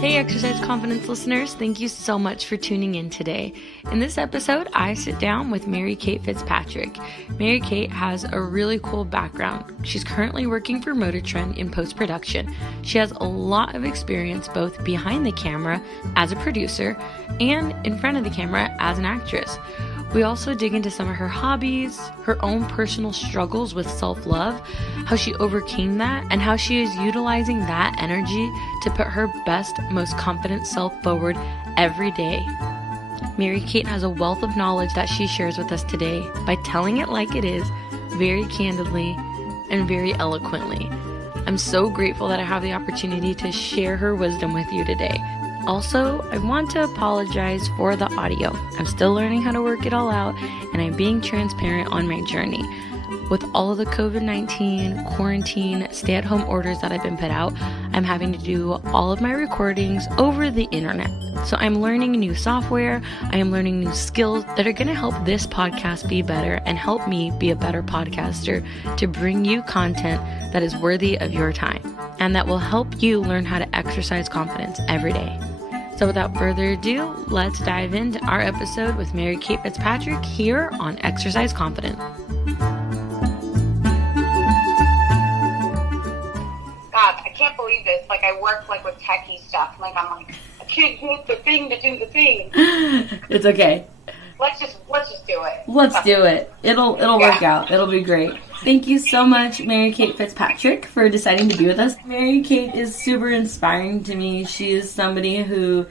Hey Exercise Confidence listeners, thank you so much for tuning in today. In this episode, I sit down with MaryKate Fitzpatrick. MaryKate has a really cool background. She's currently working for Motor Trend in post-production. She has a lot of experience both behind the camera as a producer and in front of the camera as an actress. We also dig into some of her hobbies, her own personal struggles with self-love, how she overcame that, and how she is utilizing that energy to put her best, most confident self forward every day. MaryKate has a wealth of knowledge that she shares with us today by telling it like it is, very candidly and very eloquently. I'm so grateful that I have the opportunity to share her wisdom with you today. Also, I want to apologize for the audio. I'm still learning how to work it all out, and I'm being transparent on my journey. With all of the COVID-19, quarantine, stay-at-home orders that have been put out, I'm having to do all of my recordings over the internet. So I'm learning new software, I am learning new skills that are going to help this podcast be better and help me be a better podcaster to bring you content that is worthy of your time and that will help you learn how to exercise confidence every day. So without further ado, let's dive into our episode with MaryKate Fitzpatrick here on Exercise Confidence. I can't believe this. Like, I work with techie stuff. I'm like, I can't hit the thing to do the thing. It's okay. Let's just do it. Let's do it. It'll work out. It'll be great. Thank you so much, MaryKate Fitzpatrick, for deciding to be with us. MaryKate is super inspiring to me. She is somebody who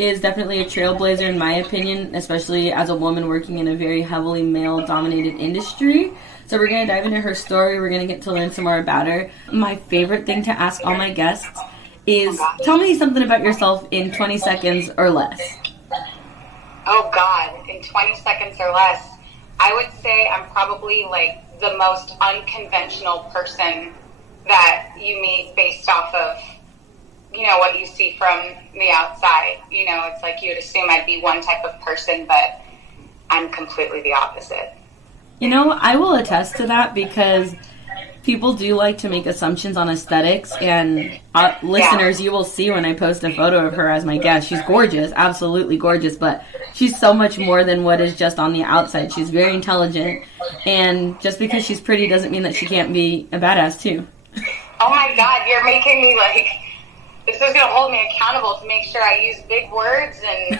is definitely a trailblazer in my opinion, especially as a woman working in a very heavily male-dominated industry. So we're going to dive into her story. We're going to get to learn some more about her. My favorite thing to ask all my guests is, tell me something about yourself in 20 seconds or less. Oh, God. In 20 seconds or less, I would say I'm probably, the most unconventional person that you meet based off of, what you see from the outside. It's like you'd assume I'd be one type of person, but I'm completely the opposite. I will attest to that because people do like to make assumptions on aesthetics, and listeners, you will see when I post a photo of her as my guest. She's gorgeous, absolutely gorgeous, but she's so much more than what is just on the outside. She's very intelligent, and just because she's pretty doesn't mean that she can't be a badass too. Oh my God, you're making me this is going to hold me accountable to make sure I use big words and,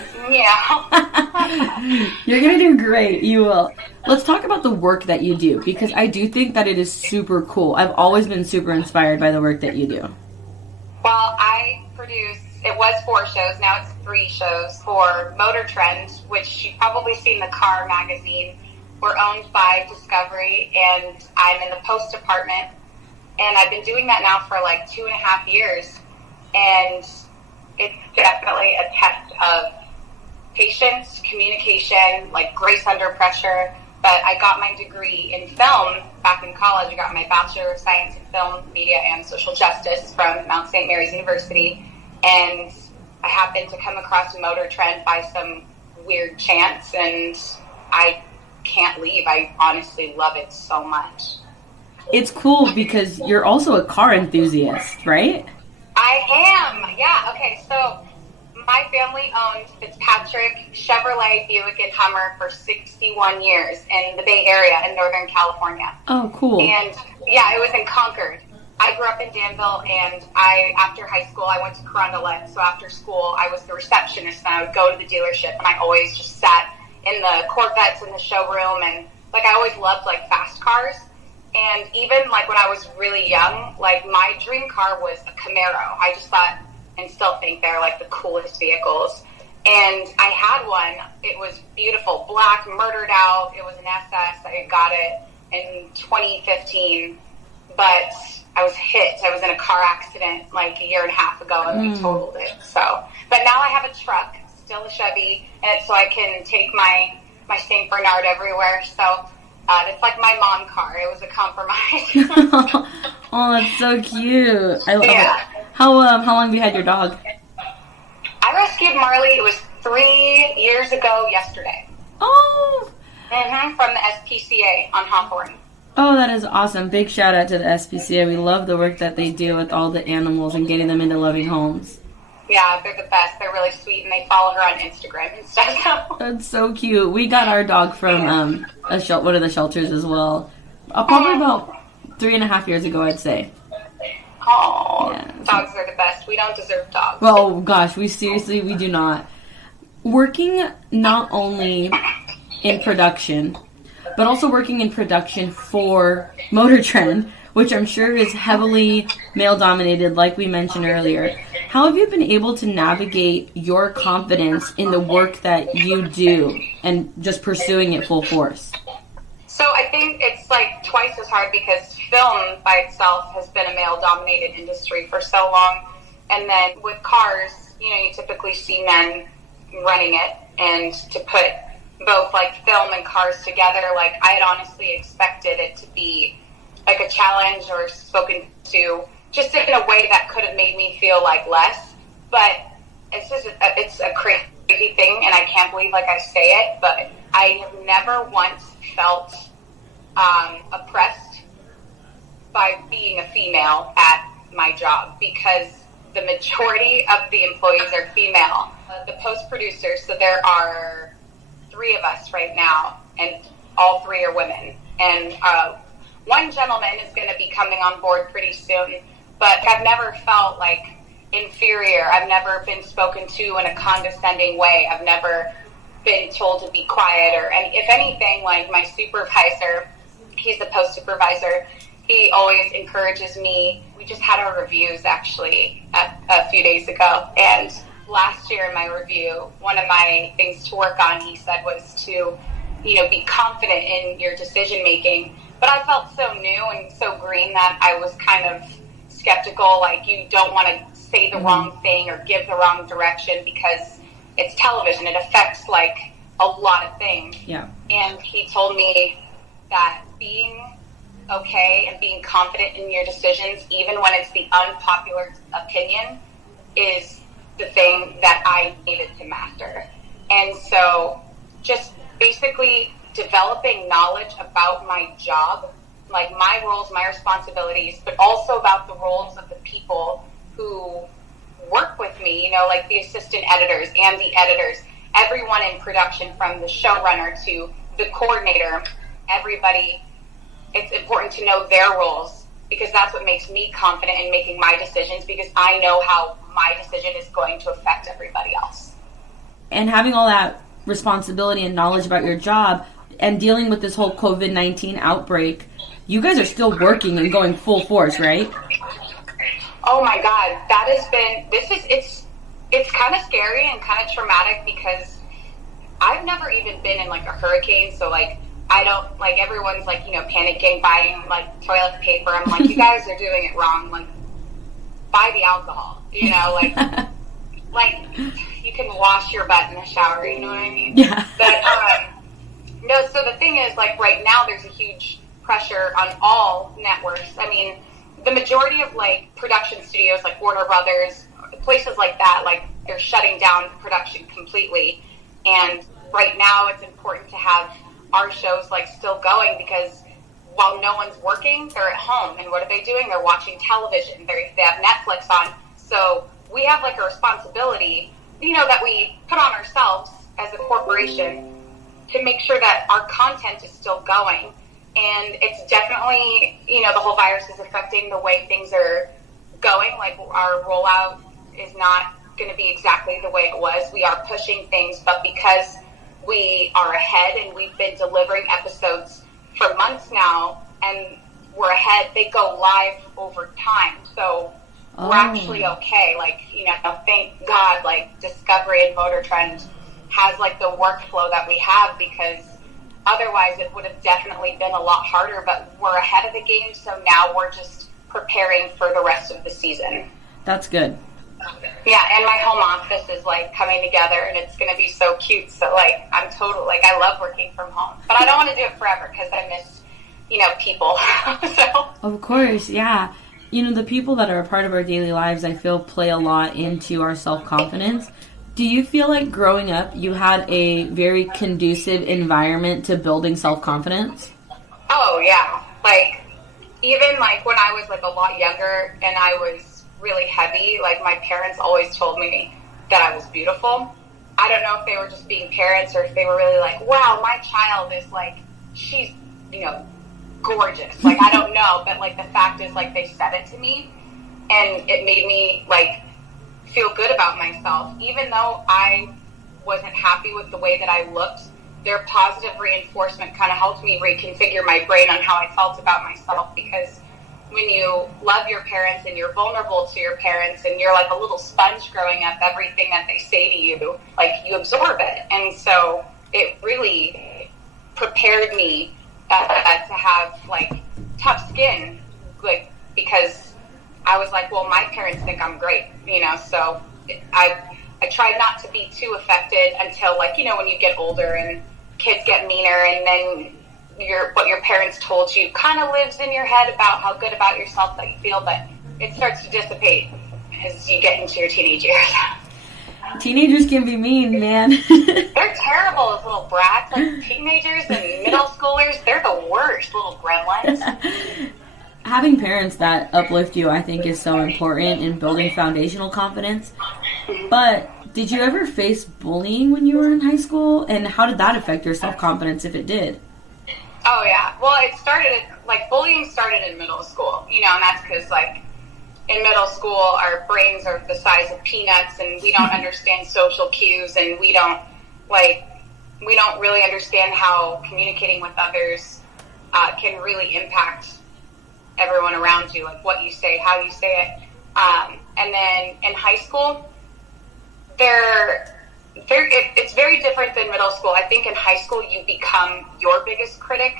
You're going to do great. You will. Let's talk about the work that you do, because I do think that it is super cool. I've always been super inspired by the work that you do. Well, I produce, it was 4 shows, now it's 3 shows for Motor Trend, which you've probably seen the car magazine. We're owned by Discovery, and I'm in the post department, and I've been doing that now for 2.5 years. And it's definitely a test of patience, communication, grace under pressure. But I got my degree in film back in college. I got my Bachelor of Science in Film, Media, and Social Justice from Mount St. Mary's University. And I happened to come across Motor Trend by some weird chance, and I can't leave. I honestly love it so much. It's cool because you're also a car enthusiast, right? I am, yeah. Okay, so my family owned Fitzpatrick, Chevrolet, Buick, and Hummer for 61 years in the Bay Area in Northern California. Oh, cool. And, it was in Concord. I grew up in Danville, and after high school, I went to Carondelet. So after school, I was the receptionist, and I would go to the dealership, and I always just sat in the Corvettes in the showroom, and, I always loved, fast cars. And even, when I was really young, my dream car was a Camaro. I just thought, and still think they're, the coolest vehicles. And I had one. It was beautiful, black, murdered out. It was an SS. I got it in 2015. But I was hit. I was in a car accident, a year and a half ago, and we totaled it. So, but now I have a truck, still a Chevy, and so I can take my St. Bernard everywhere. So, it's like my mom car. It was a compromise. Oh, that's so cute. I love it. How long have you had your dog? I rescued Marley. It was 3 years ago yesterday. Oh. From the SPCA on Hawthorne. Oh, that is awesome. Big shout out to the SPCA. We love the work that they do with all the animals and getting them into loving homes. Yeah, they're the best. They're really sweet, and they follow her on Instagram and stuff. So. That's so cute. We got our dog from one of the shelters as well. Probably about 3.5 years ago, I'd say. Oh, yeah. Dogs are the best. We don't deserve dogs. Well, gosh, we do not. Working not only in production, but also working in production for Motor Trend, which I'm sure is heavily male-dominated, like we mentioned earlier. How have you been able to navigate your confidence in the work that you do and just pursuing it full force? So I think it's like twice as hard because film by itself has been a male-dominated industry for so long. And then with cars, you typically see men running it. And to put both like film and cars together, like I had honestly expected it to be like a challenge or spoken to just in a way that could have made me feel like less. But it's a crazy thing, and I can't believe like I say it, but I have never once felt oppressed by being a female at my job because the majority of the employees are female. The post-producers, so there are 3 of us right now, and all 3 are women. And one gentleman is going to be coming on board pretty soon, but I've never felt like inferior. I've never been spoken to in a condescending way. I've never been told to be quiet, and if anything, like my supervisor, he's the post supervisor, he always encourages me. We just had our reviews actually a few days ago, and last year in my review, one of my things to work on, he said, was to be confident in your decision making. But I felt so new and so green that I was kind of skeptical, like you don't want to say the wrong thing or give the wrong direction because it's television. It affects like a lot of things. Yeah. And he told me that being okay and being confident in your decisions, even when it's the unpopular opinion, is the thing that I needed to master. And so just basically developing knowledge about my job, like my roles, my responsibilities, but also about the roles of the people who work with me, like the assistant editors and the editors, everyone in production from the showrunner to the coordinator, everybody. It's important to know their roles because that's what makes me confident in making my decisions because I know how my decision is going to affect everybody else. And having all that responsibility and knowledge about your job and dealing with this whole COVID-19 outbreak, you guys are still working and going full force, right? Oh my God, that has been, it's kind of scary and kind of traumatic because I've never even been in like a hurricane, so like I don't, like everyone's like, panicking, buying like toilet paper. I'm like, you guys are doing it wrong. Like, buy the alcohol, like you can wash your butt in the shower, you know what I mean? Yeah. But, no, so the thing is, like, right now there's a huge pressure on all networks. I mean, the majority of, like, production studios, like Warner Brothers, places like that, like, they're shutting down production completely. And right now it's important to have our shows, like, still going because while no one's working, they're at home. And what are they doing? They're watching television. They have Netflix on. So we have, like, a responsibility, that we put on ourselves as a corporation to make sure that our content is still going. And it's definitely, the whole virus is affecting the way things are going. Like, our rollout is not going to be exactly the way it was. We are pushing things, but because we are ahead and we've been delivering episodes for months now and we're ahead, they go live over time. So we're actually okay. Like, thank God, like, Discovery and Motor Trend has, like, the workflow that we have because otherwise it would have definitely been a lot harder, but we're ahead of the game, so now we're just preparing for the rest of the season. That's good. Yeah, and my home office is, like, coming together, and it's going to be so cute. So, like, I'm totally, like, I love working from home. But I don't want to do it forever because I miss, people. So. Of course, yeah. The people that are a part of our daily lives, I feel, play a lot into our self-confidence. Do you feel like growing up, you had a very conducive environment to building self-confidence? Oh, yeah. Like, even, like, when I was, like, a lot younger and I was really heavy. Like, my parents always told me that I was beautiful. I don't know if they were just being parents or if they were really like, wow, my child is like, she's, you know, gorgeous. Like, I don't know, but like, the fact is, like, they said it to me, and it made me like feel good about myself. Even though I wasn't happy with the way that I looked, their positive reinforcement kind of helped me reconfigure my brain on how I felt about myself, because when you love your parents and you're vulnerable to your parents and you're like a little sponge growing up, everything that they say to you, like, you absorb it. And so it really prepared me to have like tough skin, like, because I was like, well, my parents think I'm great, you know. So I tried not to be too affected until, like, you know, when you get older and kids get meaner, and then what your parents told you kind of lives in your head about how good about yourself that you feel, but it starts to dissipate as you get into your teenage years. Teenagers can be mean, man. They're terrible as little brats. Like, teenagers and middle schoolers, they're the worst little gremlins. Having parents that uplift you, I think, is so important in building foundational confidence. But did you ever face bullying when you were in high school? And how did that affect your self-confidence, if it did? Oh, yeah. Well, bullying started in middle school, you know, and that's because, like, in middle school, our brains are the size of peanuts, and we don't understand social cues, and we don't really understand how communicating with others can really impact everyone around you, like what you say, how you say it. And then in high school, it's very different than middle school. I think in high school, you become your biggest critic,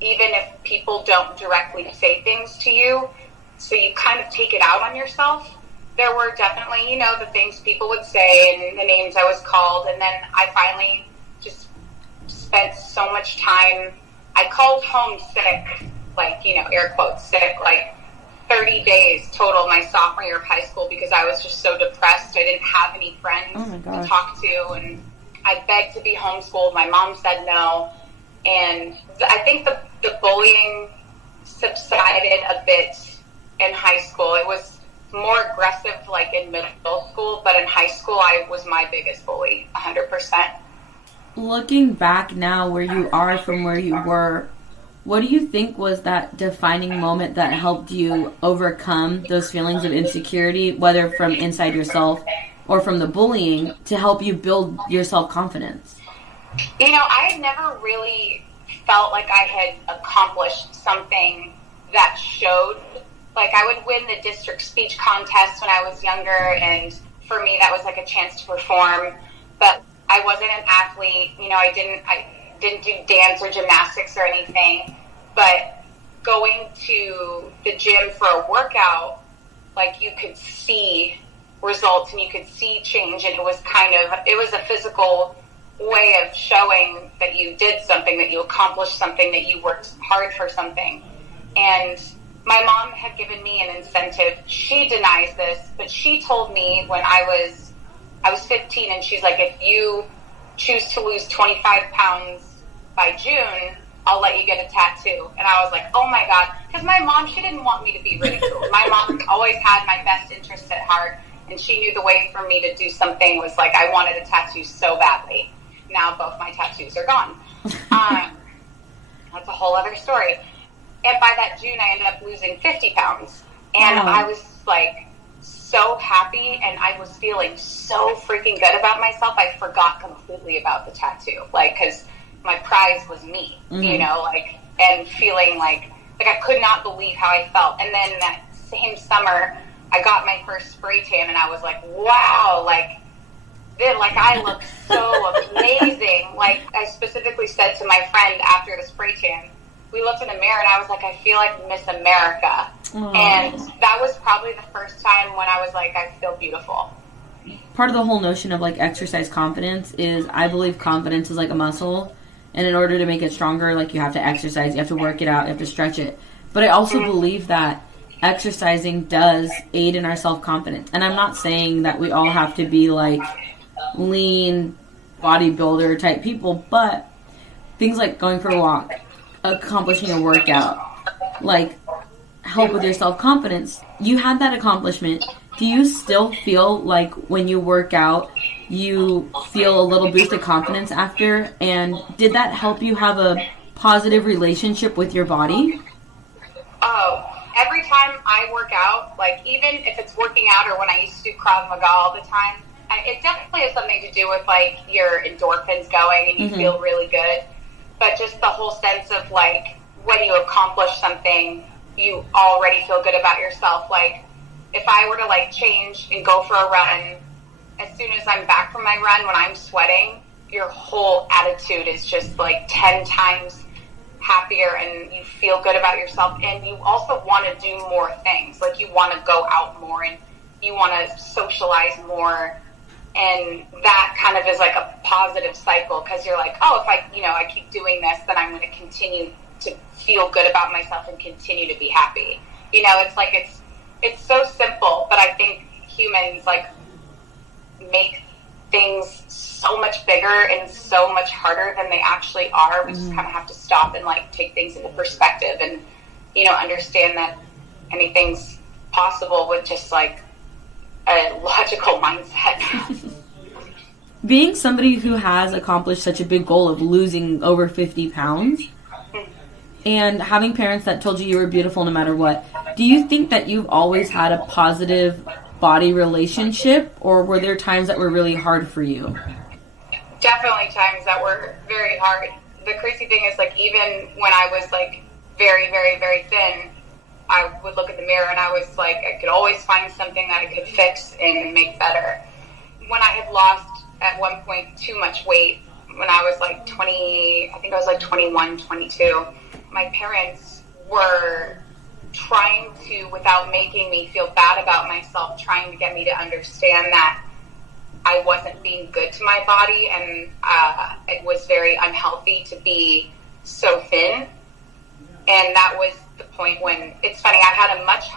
even if people don't directly say things to you. So you kind of take it out on yourself. There were definitely, you know, the things people would say and the names I was called. And then I finally just spent so much time. I called home sick, like, you know, air quotes sick, like 30 days total my sophomore year of high school, because I was just so depressed. I didn't have any friends to talk to, and I begged to be homeschooled. My mom said no. And I think the bullying subsided a bit in high school. It was more aggressive, like, in middle school, but in high school, I was my biggest bully, 100%. Looking back now where you are from where you were, what do you think was that defining moment that helped you overcome those feelings of insecurity, whether from inside yourself or from the bullying, to help you build your self-confidence? You know, I had never really felt like I had accomplished something that showed. Like, I would win the district speech contest when I was younger, and for me that was like a chance to perform, but I wasn't an athlete. You know, I didn't do dance or gymnastics or anything, but going to the gym for a workout, like, you could see results and you could see change, and it was a physical way of showing that you did something, that you accomplished something, that you worked hard for something. And my mom had given me an incentive. She denies this, but she told me when I was 15, and she's like, if you choose to lose 25 pounds by June, I'll let you get a tattoo. And I was like, oh my God. Because my mom, she didn't want me to be ridiculed. My mom always had my best interests at heart, and she knew the way for me to do something was, like, I wanted a tattoo so badly. Now both my tattoos are gone. That's a whole other story. And by that June, I ended up losing 50 pounds. And I was, like, so happy, and I was feeling so freaking good about myself. I forgot completely about the tattoo, like, because my prize was me, you know, like, and feeling like I could not believe how I felt. And then that same summer, I got my first spray tan, and I was like, wow, like, I look so amazing. Like, I specifically said to my friend after the spray tan, we looked in the mirror, and I was like, I feel like Miss America. Aww. And that was probably the first time when I was like, I feel beautiful. Part of the whole notion of, like, exercise confidence is, I believe confidence is like a muscle, and in order to make it stronger, like, you have to exercise, you have to work it out, you have to stretch it. But I also believe that exercising does aid in our self-confidence. And I'm not saying that we all have to be, like, lean bodybuilder type people, but things like going for a walk, accomplishing a workout, like help with your self-confidence. You had that accomplishment. Do you still feel like when you work out, you feel a little boost of confidence after? And did that help you have a positive relationship with your body? Oh, every time I work out, like even if it's working out or when I used to do Krav Maga all the time, it definitely has something to do with like your endorphins going and you feel really good. But just the whole sense of like when you accomplish something, you already feel good about yourself. Like if I were to like change and go for a run, as soon as I'm back from my run, when I'm sweating, your whole attitude is just like 10 times happier and you feel good about yourself. And you also want to do more things. Like you want to go out more and you want to socialize more. And that kind of is like a positive cycle because you're like, oh, if I keep doing this, then I'm going to continue to feel good about myself and continue to be happy. It's like it's so simple, but I think humans like make things so much bigger and so much harder than they actually are. We just kind of have to stop and like take things into perspective and understand that anything's possible with just like a logical mindset. Being somebody who has accomplished such a big goal of losing over 50 pounds and having parents that told you were beautiful no matter what, do you think that you've always had a positive body relationship, or were there times that were really hard for you? Definitely times that were very hard. The crazy thing is like even when I was like very, very, very thin, I would look in the mirror and I was like, I could always find something that I could fix and make better. When I had lost at one point too much weight, when I was like 20, I think I was like 21, 22, my parents were trying to, without making me feel bad about myself, trying to get me to understand that I wasn't being good to my body and it was very unhealthy to be so thin. And that was the point when, it's funny, I had a much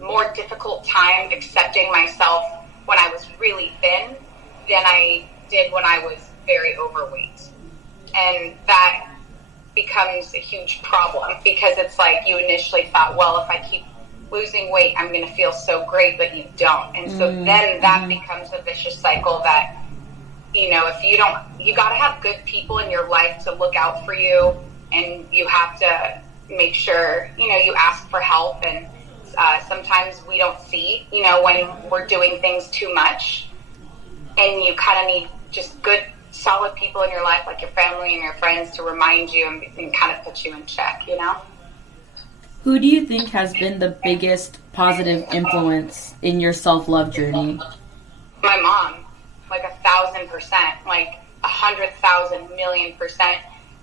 more difficult time accepting myself when I was really thin than I did when I was very overweight. And that becomes a huge problem because it's like you initially thought, well, if I keep losing weight, I'm going to feel so great, but you don't. And so then that becomes a vicious cycle that, if you got to have good people in your life to look out for you, and you have to make sure, you ask for help. And sometimes we don't see, when we're doing things too much, and you kind of need just good, solid people in your life, like your family and your friends, to remind you and kind of put you in check, Who do you think has been the biggest positive influence in your self-love journey? My mom, like 1,000%, like 100,000 million %.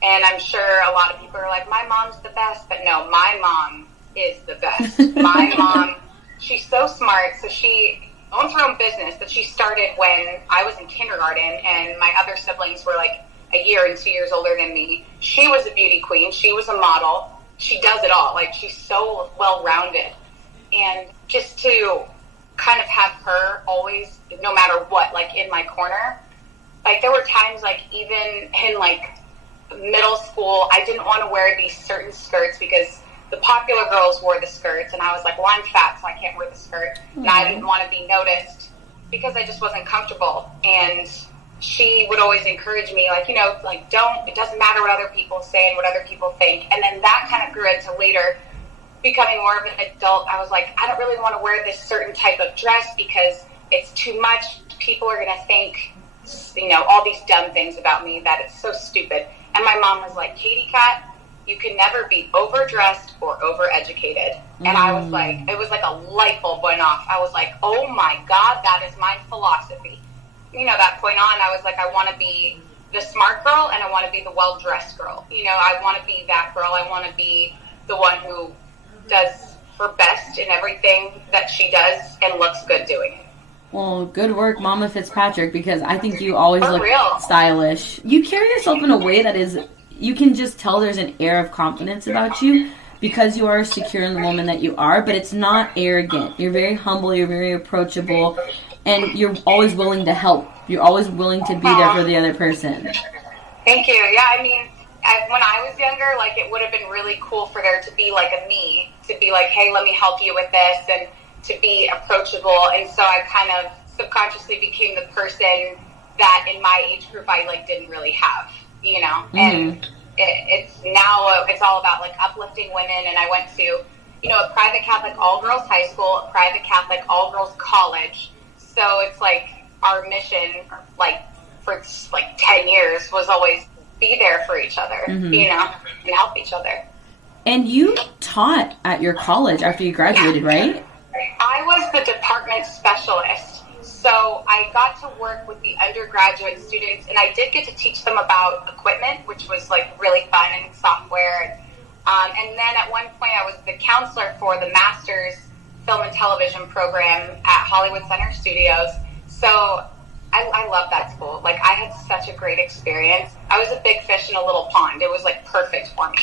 And I'm sure a lot of people are like, my mom's the best. But no, my mom is the best. My mom, she's so smart. So she owns her own business that she started when I was in kindergarten and my other siblings were like a year and 2 years older than me. She was a beauty queen. She was a model. She does it all. Like, she's so well-rounded. And just to kind of have her always, no matter what, like in my corner. Like, there were times, like, even in like middle school, I didn't want to wear these certain skirts because the popular girls wore the skirts, and I was like, well, I'm fat, so I can't wear the skirt. And I didn't want to be noticed because I just wasn't comfortable. And she would always encourage me, like, like, it doesn't matter what other people say and what other people think. And then that kind of grew into later becoming more of an adult. I was like, I don't really want to wear this certain type of dress because it's too much. People are going to think, all these dumb things about me, that it's so stupid. And my mom was like, Katie Cat, you can never be overdressed or overeducated. And I was like, it was like a light bulb went off. I was like, oh my God, that is my philosophy. That point on, I was like, I want to be the smart girl and I want to be the well-dressed girl. I want to be that girl. I want to be the one who does her best in everything that she does and looks good doing it. Well, good work, Mama Fitzpatrick, because I think you always look stylish. You carry yourself in a way that is, you can just tell there's an air of confidence about you because you are secure in the woman that you are, but it's not arrogant. You're very humble, you're very approachable, and you're always willing to help. You're always willing to be there for the other person. Thank you. Yeah, I mean, when I was younger, like, it would have been really cool for there to be, like, a me, to be like, hey, let me help you with this, and to be approachable. And so I kind of subconsciously became the person that in my age group I, like, didn't really have, you know? And it's now, it's all about, like, uplifting women. And I went to, you know, a private Catholic all-girls high school, a private Catholic all-girls college. So it's like our mission, like, for like 10 years was always be there for each other, you know, and help each other. And you taught at your college after you graduated, right? I was the department specialist. So I got to work with the undergraduate students, and I did get to teach them about equipment, which was, like, really fun, and software. And then at one point I was the counselor for the master's film and television program at Hollywood Center Studios. So I love that school. Like, I had such a great experience. I was a big fish in a little pond. It was, like, perfect for me.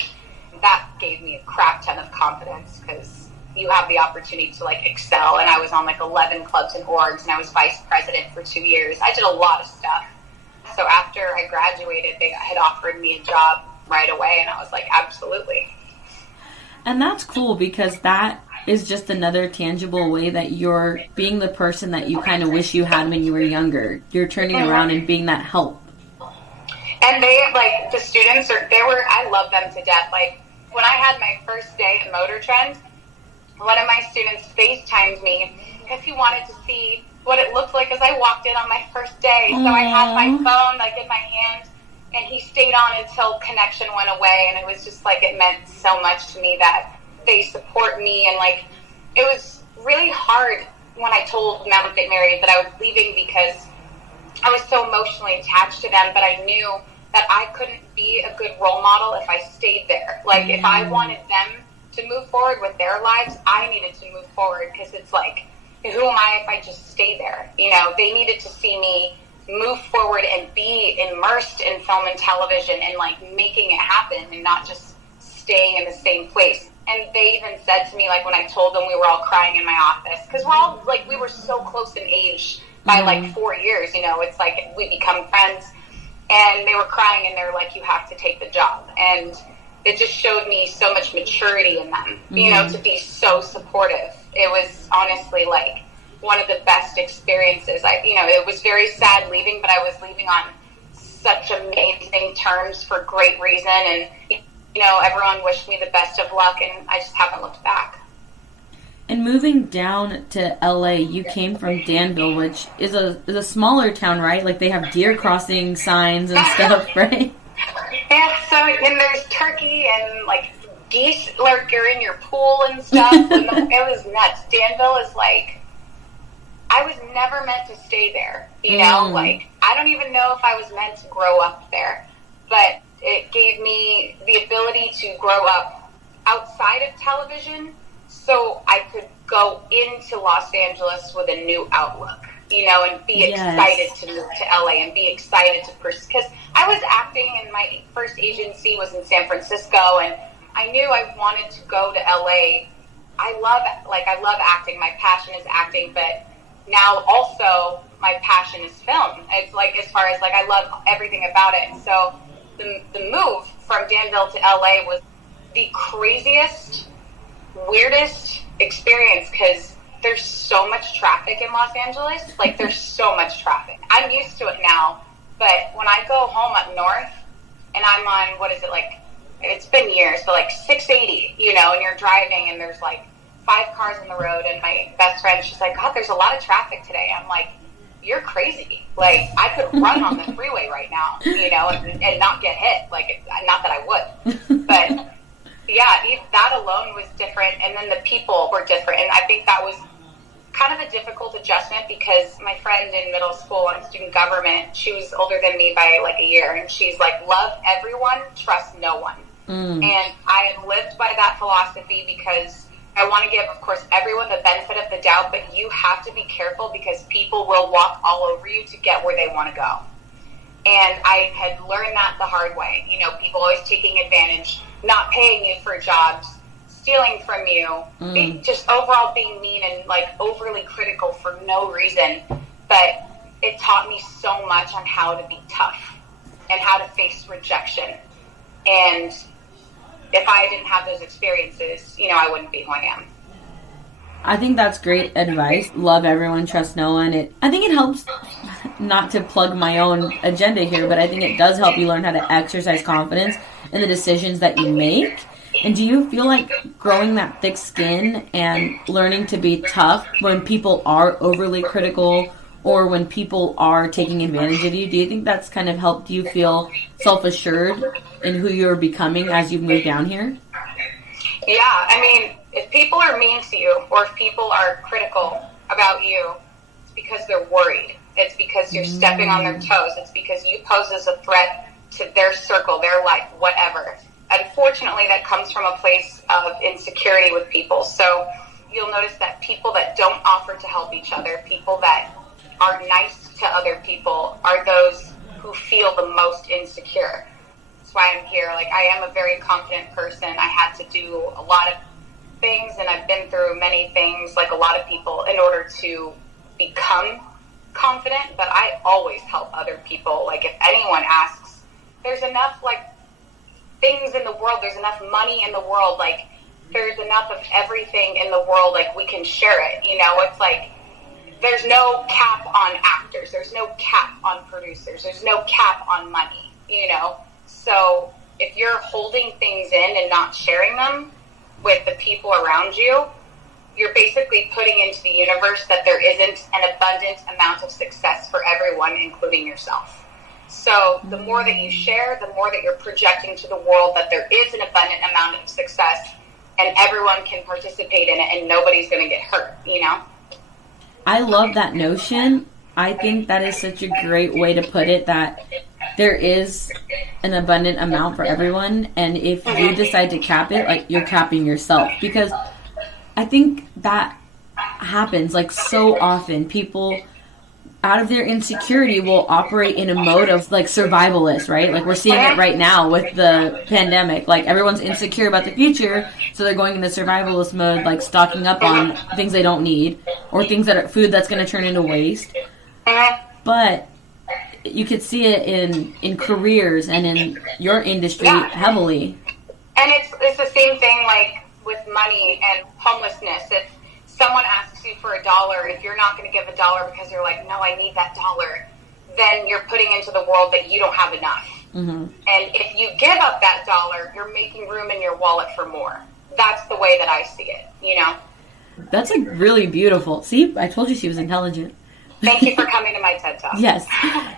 That gave me a crap ton of confidence, because you have the opportunity to, like, excel. And I was on, like, 11 clubs and orgs, and I was vice president for 2 years. I did a lot of stuff. So after I graduated, they had offered me a job right away, and I was like, absolutely. And that's cool, because that is just another tangible way that you're being the person that you kind of wish you had when you were younger. You're turning around and being that help. And they, like, the students, I love them to death. Like, when I had my first day at Motor Trend, one of my students FaceTimed me because he wanted to see what it looked like as I walked in on my first day. So I had my phone, like, in my hand, and he stayed on until connection went away. And it was just, like, it meant so much to me that they support me. And, like, it was really hard when I told Mount St. Mary's that I was leaving, because I was so emotionally attached to them, but I knew that I couldn't be a good role model if I stayed there. Like, if I wanted them to move forward with their lives, I needed to move forward, because it's like, who am I if I just stay there? You know, they needed to see me move forward and be immersed in film and television and, like, making it happen, and not just staying in the same place. And they even said to me, like, when I told them, we were all crying in my office, because we're all, like, we were so close in age by, like, 4 years, you know, it's like we become friends. And they were crying, and they're like, you have to take the job. And it just showed me so much maturity in them, you know, to be so supportive. It was honestly, like, one of the best experiences. It was very sad leaving, but I was leaving on such amazing terms for great reason. And, you know, everyone wished me the best of luck, and I just haven't looked back. And moving down to LA, you came from Danville, which is a smaller town, right? Like, they have deer crossing signs and stuff, right? Yeah, so, and there's turkey and, like, geese, like, you're in your pool and stuff. And it was nuts. Danville is, like, I was never meant to stay there, you know? Like, I don't even know if I was meant to grow up there. But it gave me the ability to grow up outside of television, so I could go into Los Angeles with a new outlook, you know, and be excited to move to LA and be excited to pursue. Because I was acting, and my first agency was in San Francisco, and I knew I wanted to go to LA. I love acting. My passion is acting, but now also my passion is film. It's like, as far as, like, I love everything about it. So the move from Danville to LA was the craziest, weirdest experience, because there's so much traffic in Los Angeles. Like, there's so much traffic. I'm used to it now, but when I go home up north and I'm on, what is it, like, it's been years, but like 680, you know, and you're driving and there's like 5 cars on the road, and my best friend, she's like, God, there's a lot of traffic today. I'm like, you're crazy. Like, I could run on the freeway right now, you know, and not get hit. Like, not that I would, but yeah, that alone was different. And then the people were different. And I think that was kind of a difficult adjustment, because my friend in middle school on student government, she was older than me by like a year, and she's like, love everyone, trust no one. And I have lived by that philosophy, because I want to give, of course, everyone the benefit of the doubt, but you have to be careful, because people will walk all over you to get where they want to go. And I had learned that the hard way. You know, people always taking advantage, not paying you for jobs, stealing from you, just overall being mean and, like, overly critical for no reason. But it taught me so much on how to be tough and how to face rejection. And if I didn't have those experiences, you know, I wouldn't be who I am. I think that's great advice. Love everyone, trust no one. I think it helps, not to plug my own agenda here, but I think it does help you learn how to exercise confidence in the decisions that you make. And do you feel like growing that thick skin and learning to be tough when people are overly critical or when people are taking advantage of you, do you think that's kind of helped you feel self-assured in who you're becoming as you've moved down here? Yeah, I mean, if people are mean to you or if people are critical about you, it's because they're worried. It's because you're stepping on their toes. It's because you pose as a threat to their circle, their life, whatever. Unfortunately, that comes from a place of insecurity with people. So you'll notice that people that don't offer to help each other, people that are nice to other people, are those who feel the most insecure. That's why I'm here. Like, I am a very confident person. I had to do a lot of things, and I've been through many things, like a lot of people, in order to become confident. But I always help other people. Like, if anyone asks, there's enough, like, things in the world, there's enough money in the world, like, there's enough of everything in the world, like, we can share it, you know. It's like, there's no cap on actors, there's no cap on producers, there's no cap on money, you know. So if you're holding things in and not sharing them with the people around you, you're basically putting into the universe that there isn't an abundant amount of success for everyone, including yourself. So the more that you share, the more that you're projecting to the world that there is an abundant amount of success and everyone can participate in it and nobody's going to get hurt, you know? I love that notion. I think that is such a great way to put it, that there is an abundant amount for everyone. And if you decide to cap it, like, you're capping yourself. Because I think that happens, like, so often. People, out of their insecurity, will operate in a mode of, like, survivalist, right? Like, we're seeing it right now with the pandemic. Like, everyone's insecure about the future, so they're going into survivalist mode, like, stocking up on things they don't need, or things that are food that's going to turn into waste. But you could see it in careers and in your industry heavily. And it's the same thing, like, with money and homelessness. If someone asks you for $1, if you're not going to give $1 because you're like, no, I need that $1, then you're putting into the world that you don't have enough. Mm-hmm. And if you give up that $1, you're making room in your wallet for more. That's the way that I see it, you know? That's, like, really beautiful. See, I told you she was intelligent. Thank you for coming to my TED Talk. Yes,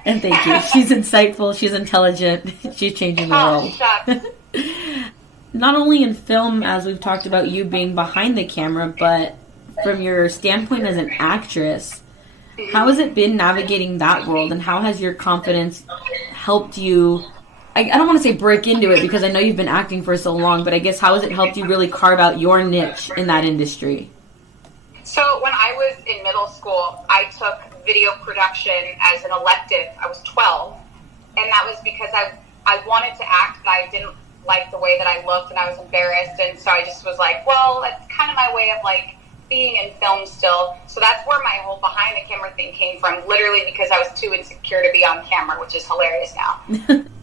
and thank you. She's insightful, she's intelligent, she's changing the world. Shucks. Not only in film, as we've talked about you being behind the camera, but from your standpoint as an actress, how has it been navigating that world, and how has your confidence helped you, I don't want to say break into it, because I know you've been acting for so long, but I guess how has it helped you really carve out your niche in that industry? So when I was in middle school, I took video production as an elective. I was 12, and that was because I wanted to act, but I didn't like the way that I looked, and I was embarrassed, and so I just was like, well, that's kind of my way of, like, being in film still. So that's where my whole behind the camera thing came from, literally because I was too insecure to be on camera, which is hilarious now.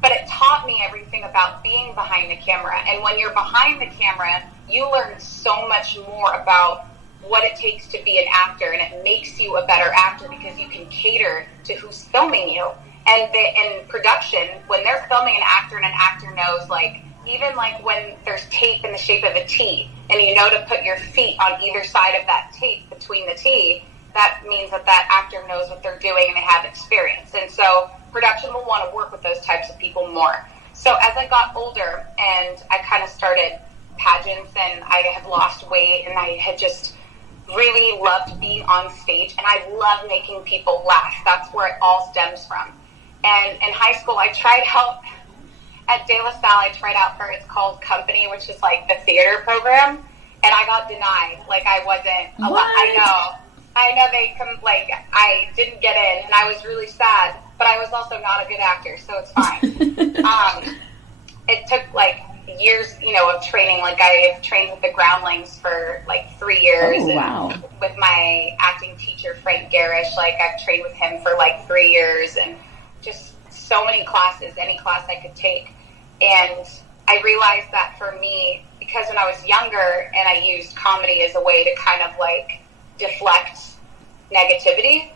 But it taught me everything about being behind the camera. And when you're behind the camera, you learn so much more about what it takes to be an actor, and it makes you a better actor because you can cater to who's filming you. And in production, when they're filming an actor and an actor knows, like, even like when there's tape in the shape of a T, and you know to put your feet on either side of that tape between the T, that means that that actor knows what they're doing and they have experience. And so production will want to work with those types of people more. So as I got older and I kind of started pageants and I had lost weight and I had just really loved being on stage, and I love making people laugh. That's where it all stems from. And in high school, I tried out at De La Salle. I tried out for, it's called Company, which is like the theater program, and I got denied. Like, I wasn't. I know they come. Like, I didn't get in, and I was really sad. But I was also not a good actor, so it's fine. It took like years, of training. Like, I trained with the Groundlings for like 3 years. Oh, wow. And with my acting teacher, Frank Garish, like, I've trained with him for like 3 years, and just so many classes, any class I could take. And I realized that for me, because when I was younger and I used comedy as a way to kind of like deflect negativity,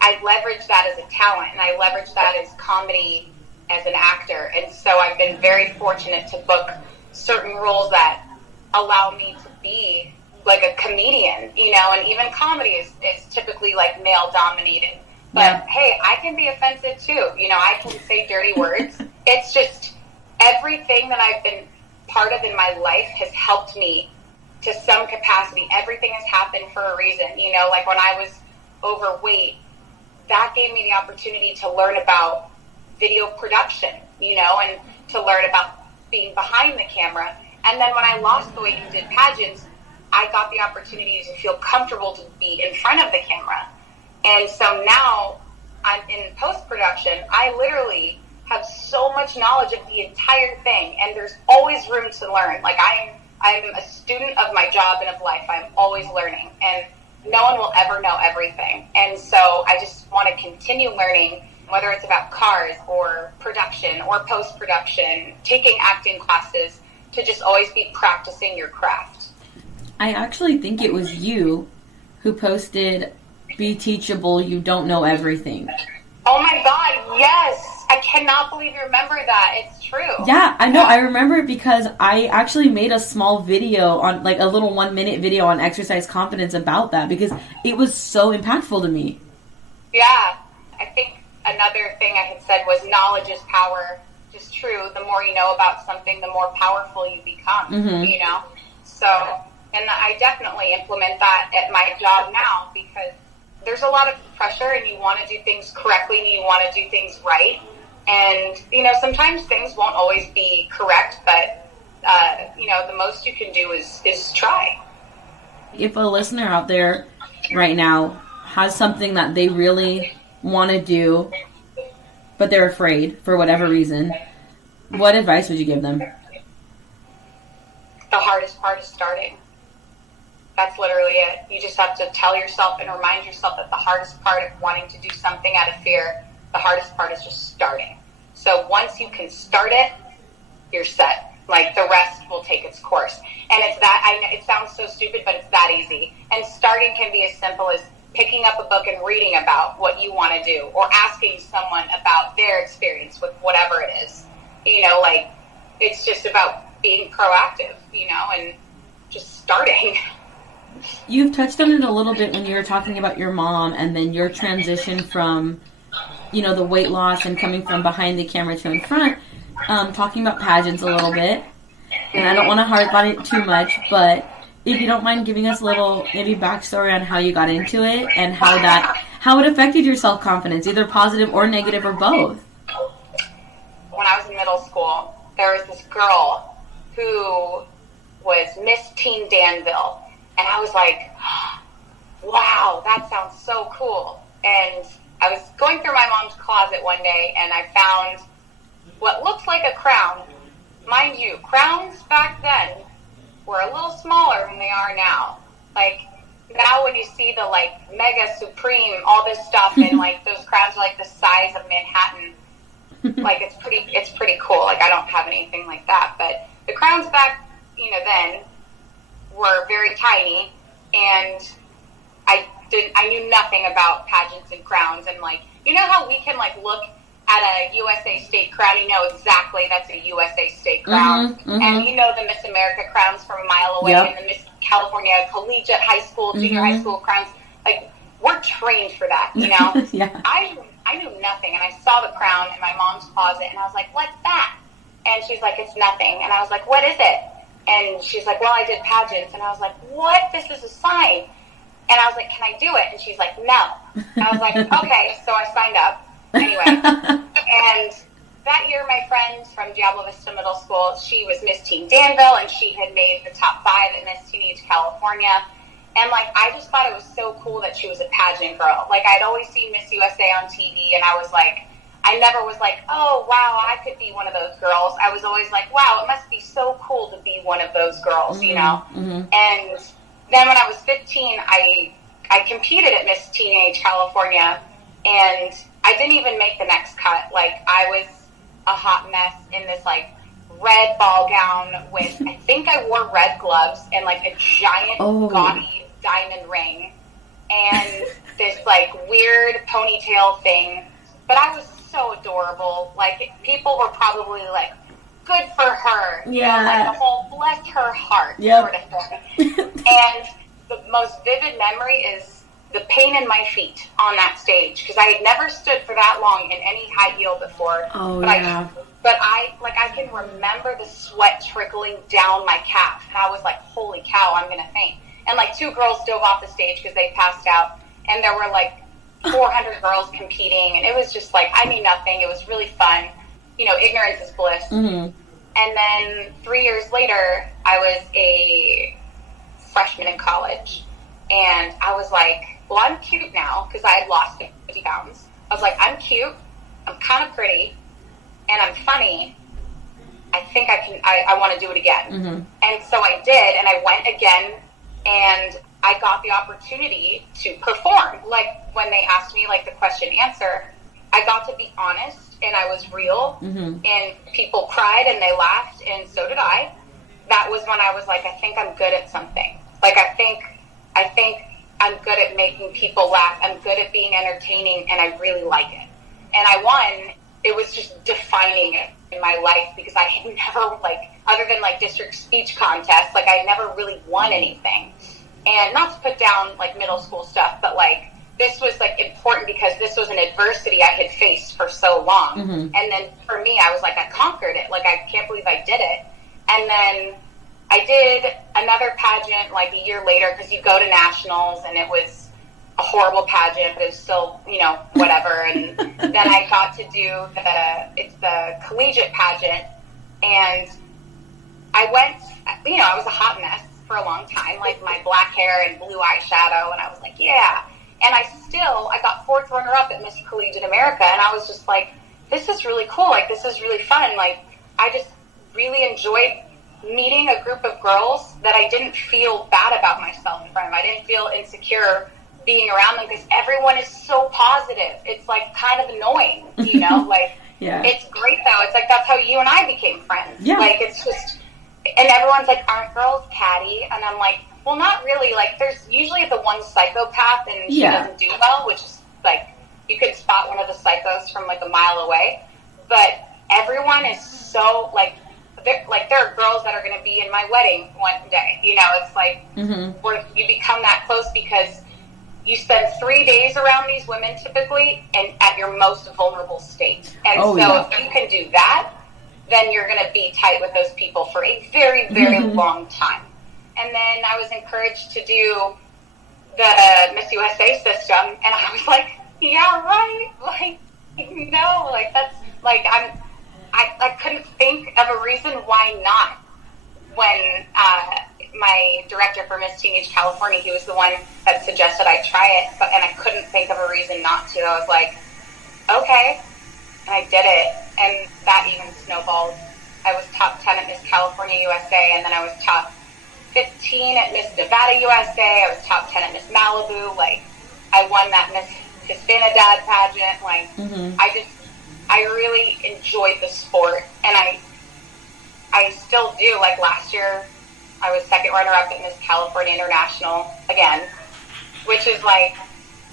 I leveraged that as a talent, and I leveraged that as comedy as an actor. And so I've been very fortunate to book certain roles that allow me to be like a comedian, you know, and even comedy is typically like male dominated. But hey, I can be offensive too. You know, I can say dirty words. It's just everything that I've been part of in my life has helped me to some capacity. Everything has happened for a reason. You know, like when I was overweight, that gave me the opportunity to learn about video production, you know, and to learn about being behind the camera. And then when I lost the weight and did pageants, I got the opportunity to feel comfortable to be in front of the camera. And so now I'm in post-production. I literally have so much knowledge of the entire thing, and there's always room to learn. Like I'm a student of my job and of life. I'm always learning, and no one will ever know everything. And so I just want to continue learning, whether it's about cars or production or post-production, taking acting classes, to just always be practicing your craft. I actually think it was you who posted, "Be teachable, you don't know everything." Oh my God, yes! I cannot believe you remember that. It's true. Yeah, I know. I remember it because I actually made a small video on, like a little 1-minute video on exercise confidence about that, because it was so impactful to me. Yeah. I think another thing I had said was knowledge is power. Just true. The more you know about something, the more powerful you become, you know? So, and I definitely implement that at my job now, because there's a lot of pressure and you want to do things correctly and you want to do things right. And, you know, sometimes things won't always be correct, but, you know, the most you can do is try. If a listener out there right now has something that they really want to do, but they're afraid for whatever reason, what advice would you give them? The hardest part is starting. That's literally it. You just have to tell yourself and remind yourself that the hardest part of wanting to do something out of fear, the hardest part is just starting. So once you can start it, you're set. Like, the rest will take its course. And it's that, I know it sounds so stupid, but it's that easy. And starting can be as simple as picking up a book and reading about what you want to do, or asking someone about their experience with whatever it is. You know, like, it's just about being proactive, you know, and just starting. You've touched on it a little bit when you were talking about your mom and then your transition from, you know, the weight loss and coming from behind the camera to in front, talking about pageants a little bit. And I don't want to harp on it too much, but if you don't mind giving us a little maybe backstory on how you got into it and how it affected your self-confidence, either positive or negative or both. When I was in middle school, there was this girl who was Miss Teen Danville. And I was like, wow, that sounds so cool. And I was going through my mom's closet one day, and I found what looks like a crown. Mind you, crowns back then were a little smaller than they are now. Like, now when you see the, like, Mega Supreme, all this stuff, and, like, those crowns are, like, the size of Manhattan, like, it's pretty cool. Like, I don't have anything like that. But the crowns back, you know, then were very tiny, and I knew nothing about pageants and crowns, and, like, you know how we can, like, look at a USA State crown, you know exactly that's a USA State crown, and you know the Miss America crowns from a mile away, and the Miss California collegiate high school, junior high school crowns, like, we're trained for that, you know? Yeah. I knew nothing, and I saw the crown in my mom's closet, and I was like, what's that? And she's like, it's nothing, and I was like, what is it? And she's like, well, I did pageants. And I was like, what? This is a sign. And I was like, can I do it? And she's like, no. And I was like, okay. So I signed up. Anyway. And that year, my friend from Diablo Vista Middle School, she was Miss Teen Danville, and she had made the top 5 at Miss Teenage California. And, like, I just thought it was so cool that she was a pageant girl. Like, I'd always seen Miss USA on TV, and I was like, I never was like, oh, wow, I could be one of those girls. I was always like, wow, it must be so cool to be one of those girls, you know? And then when I was 15, I competed at Miss Teenage California, and I didn't even make the next cut. Like, I was a hot mess in this, like, red ball gown with, I think I wore red gloves and like a giant gaudy diamond ring and this like weird ponytail thing. But I was so adorable. Like, people were probably like, good for her. Yeah. You know, like the whole bless her heart sort of thing. And the most vivid memory is the pain in my feet on that stage, because I had never stood for that long in any high heel before. But I can remember the sweat trickling down my calf, and I was like, holy cow, I'm gonna faint. And like 2 girls dove off the stage because they passed out, and there were like 400 girls competing, and it was just like, I knew nothing. It was really fun. You know, ignorance is bliss. Mm-hmm. And then 3 years later, I was a freshman in college, and I was like, well, I'm cute now, because I had lost 50 pounds. I was like, I'm cute, I'm kind of pretty, and I'm funny. I think I want to do it again. Mm-hmm. And so I did, and I went again, and I got the opportunity to perform. Like, when they asked me, like, the question answer, I got to be honest, and I was real, and people cried, and they laughed, and so did I. That was when I was like, I think I'm good at something. Like, I think I'm good at making people laugh. I'm good at being entertaining, and I really like it. And I won. It was just defining it in my life, because I had never, like, other than, like, district speech contests, like, I never really won anything. And not to put down, like, middle school stuff, but, like, this was, like, important because this was an adversity I had faced for so long. Mm-hmm. And then for me, I was like, I conquered it. Like, I can't believe I did it. And then I did another pageant, like, a year later, because you go to nationals, and it was a horrible pageant, but it was still, you know, whatever. And then I got to do the collegiate pageant, and I went, you know, I was a hot mess for a long time, like my black hair and blue eyeshadow, and I was like, yeah. And I got 4th runner-up at Miss Collegiate America, and I was just like, this is really cool, like, this is really fun. Like, I just really enjoyed meeting a group of girls that I didn't feel bad about myself in front of. I didn't feel insecure being around them, because everyone is so positive. It's, like, kind of annoying, you know? Like, It's great, though. It's like, that's how you and I became friends. Yeah. Like, it's just, and everyone's like, aren't girls catty? And I'm like, well, not really. Like, there's usually the one psychopath, and she doesn't do well, which is, like, you could spot one of the psychos from, like, a mile away. But everyone is so, like, there are girls that are going to be in my wedding one day. You know, it's like, where you become that close because you spend 3 days around these women typically, and at your most vulnerable state. And if you can do that, then you're going to be tight with those people for a very, very long time. And then I was encouraged to do the Miss USA system, and I was like, yeah, right. Like, no, like, that's, like, I couldn't think of a reason why not. When my director for Miss Teenage California, he was the one that suggested I try it, and I couldn't think of a reason not to. I was like, okay, and I did it, and that even snowballed. I was top 10 at Miss California USA, and then I was top 15 at Miss Nevada USA. I was top 10 at Miss Malibu. Like, I won that Miss Hispanidad pageant. Like, I really enjoyed the sport, and I still do. Like, last year, I was 2nd runner-up at Miss California International again, which is like,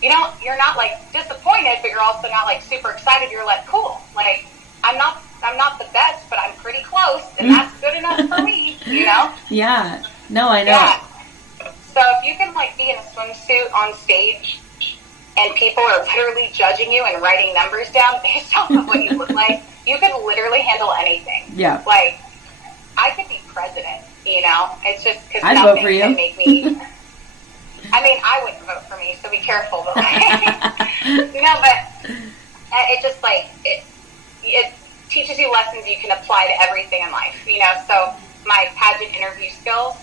you know, you're not, like, disappointed, but you're also not, like, super excited. You're like, cool. Like, I'm not the best, but I'm pretty close, and that's good enough for me, you know? Yeah. No, I know. Yeah. So if you can, like, be in a swimsuit on stage, and people are literally judging you and writing numbers down based off of what you look like, you could literally handle anything. Yeah. Like, I could be president, you know? It's just because I'd nothing vote for you. can make me... I mean, I wouldn't vote for me, so be careful. But, like, you know, but it just, like, it teaches you lessons you can apply to everything in life, you know? So my pageant interview skills,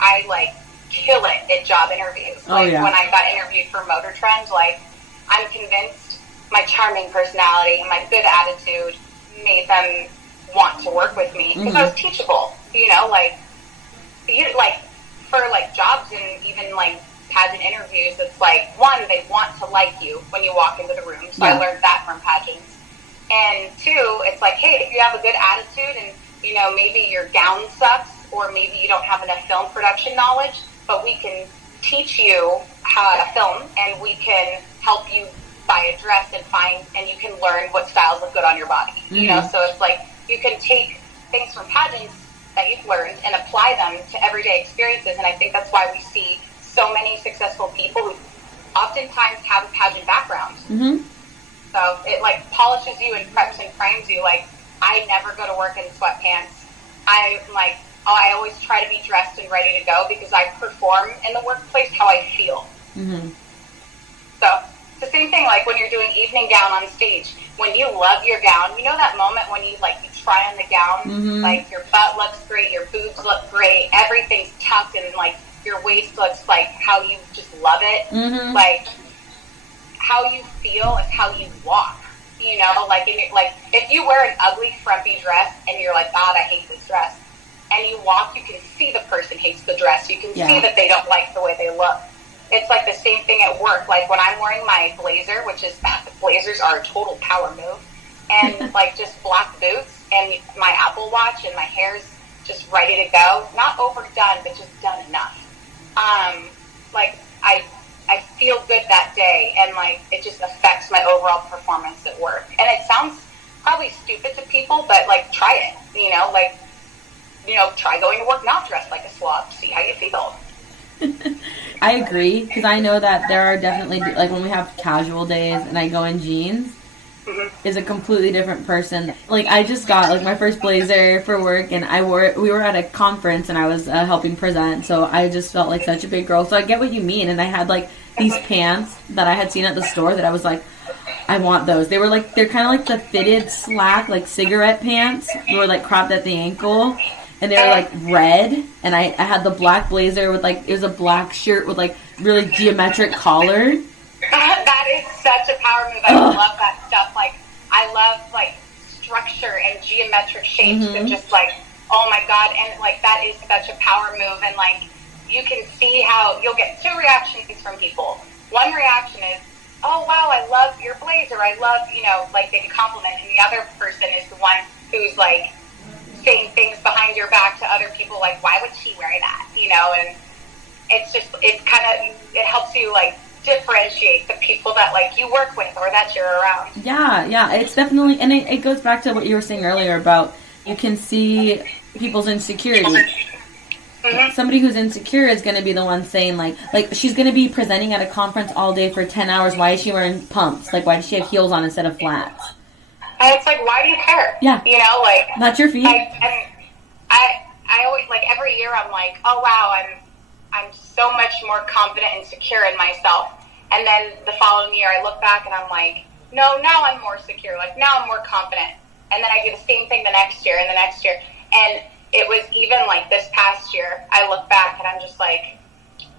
I, like, kill it at job interviews. Like, when I got interviewed for Motor Trend, like, I'm convinced my charming personality and my good attitude made them want to work with me, because I was teachable, you know? Like, for, like, jobs and even, like, pageant interviews, it's like, one, they want to like you when you walk into the room, so I learned that from pageants. And two, it's like, hey, if you have a good attitude and you know, maybe your gown sucks, or maybe you don't have enough film production knowledge, but we can teach you how to film, and we can help you buy a dress and you can learn what styles look good on your body. You know, so it's like you can take things from pageants that you've learned and apply them to everyday experiences. And I think that's why we see so many successful people who oftentimes have a pageant background. So it like polishes you and preps and primes you. Like, I never go to work in sweatpants. I'm like, I always try to be dressed and ready to go because I perform in the workplace how I feel. So it's the same thing like when you're doing evening gown on stage. When you love your gown, you know that moment when you like you try on the gown, like your butt looks great, your boobs look great, everything's tucked, and like your waist looks like how you just love it. Like how you feel is how you walk. You know, like if you wear an ugly frumpy dress and you're like, God, I hate this dress, and you walk, you can see the person hates the dress. You can see that they don't like the way they look. It's like the same thing at work. Like when I'm wearing my blazer, which is, blazers are a total power move, and like just black boots and my Apple Watch and my hair's just ready to go. Not overdone, but just done enough. Like I feel good that day, and like it just affects my overall performance at work. And it sounds probably stupid to people, but like try it. You know, try going to work not dressed like a slob. See how you feel. I agree, because I know that there are definitely, like when we have casual days and I go in jeans, is a completely different person. Like I just got like my first blazer for work, and we were at a conference and I was helping present, so I just felt like such a big girl. So I get what you mean, and I had like these pants that I had seen at the store that I was like, I want those. They're kind of like the fitted slack, like cigarette pants. They were like cropped at the ankle. And they were like red, and I had the black blazer with like, it was a black shirt with like really geometric collar. That is such a power move. I love that stuff. Like, I love like structure and geometric shapes and just like, oh my God. And like, that is such a power move. And like, you can see how you'll get two reactions from people. One reaction is, oh wow, I love your blazer. I love, you know, like they compliment. And the other person is the one who's like, saying things behind your back to other people, like, why would she wear that? You know, and it helps you like differentiate the people that like you work with or that you're around. Yeah, it's definitely, and it goes back to what you were saying earlier about you can see people's insecurity. Somebody who's insecure is going to be the one saying like she's going to be presenting at a conference all day for 10 hours. Why is she wearing pumps? Like, why does she have heels on instead of flats? And it's like, why do you care? Yeah. You know, like... Not your feet. I always, like, every year I'm like, oh, wow, I'm so much more confident and secure in myself. And then the following year I look back and I'm like, no, now I'm more secure. Like, now I'm more confident. And then I do the same thing the next year and the next year. And it was even like this past year, I look back and I'm just like,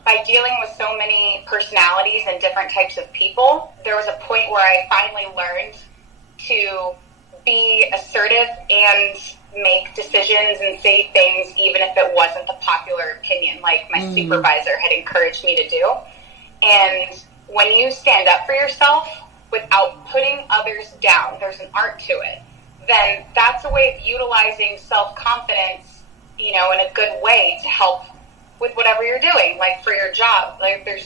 by dealing with so many personalities and different types of people, there was a point where I finally learned to be assertive and make decisions and say things even if it wasn't the popular opinion, like my supervisor had encouraged me to do. And when you stand up for yourself without putting others down, there's an art to it, then that's a way of utilizing self-confidence, you know, in a good way to help with whatever you're doing, like for your job. Like there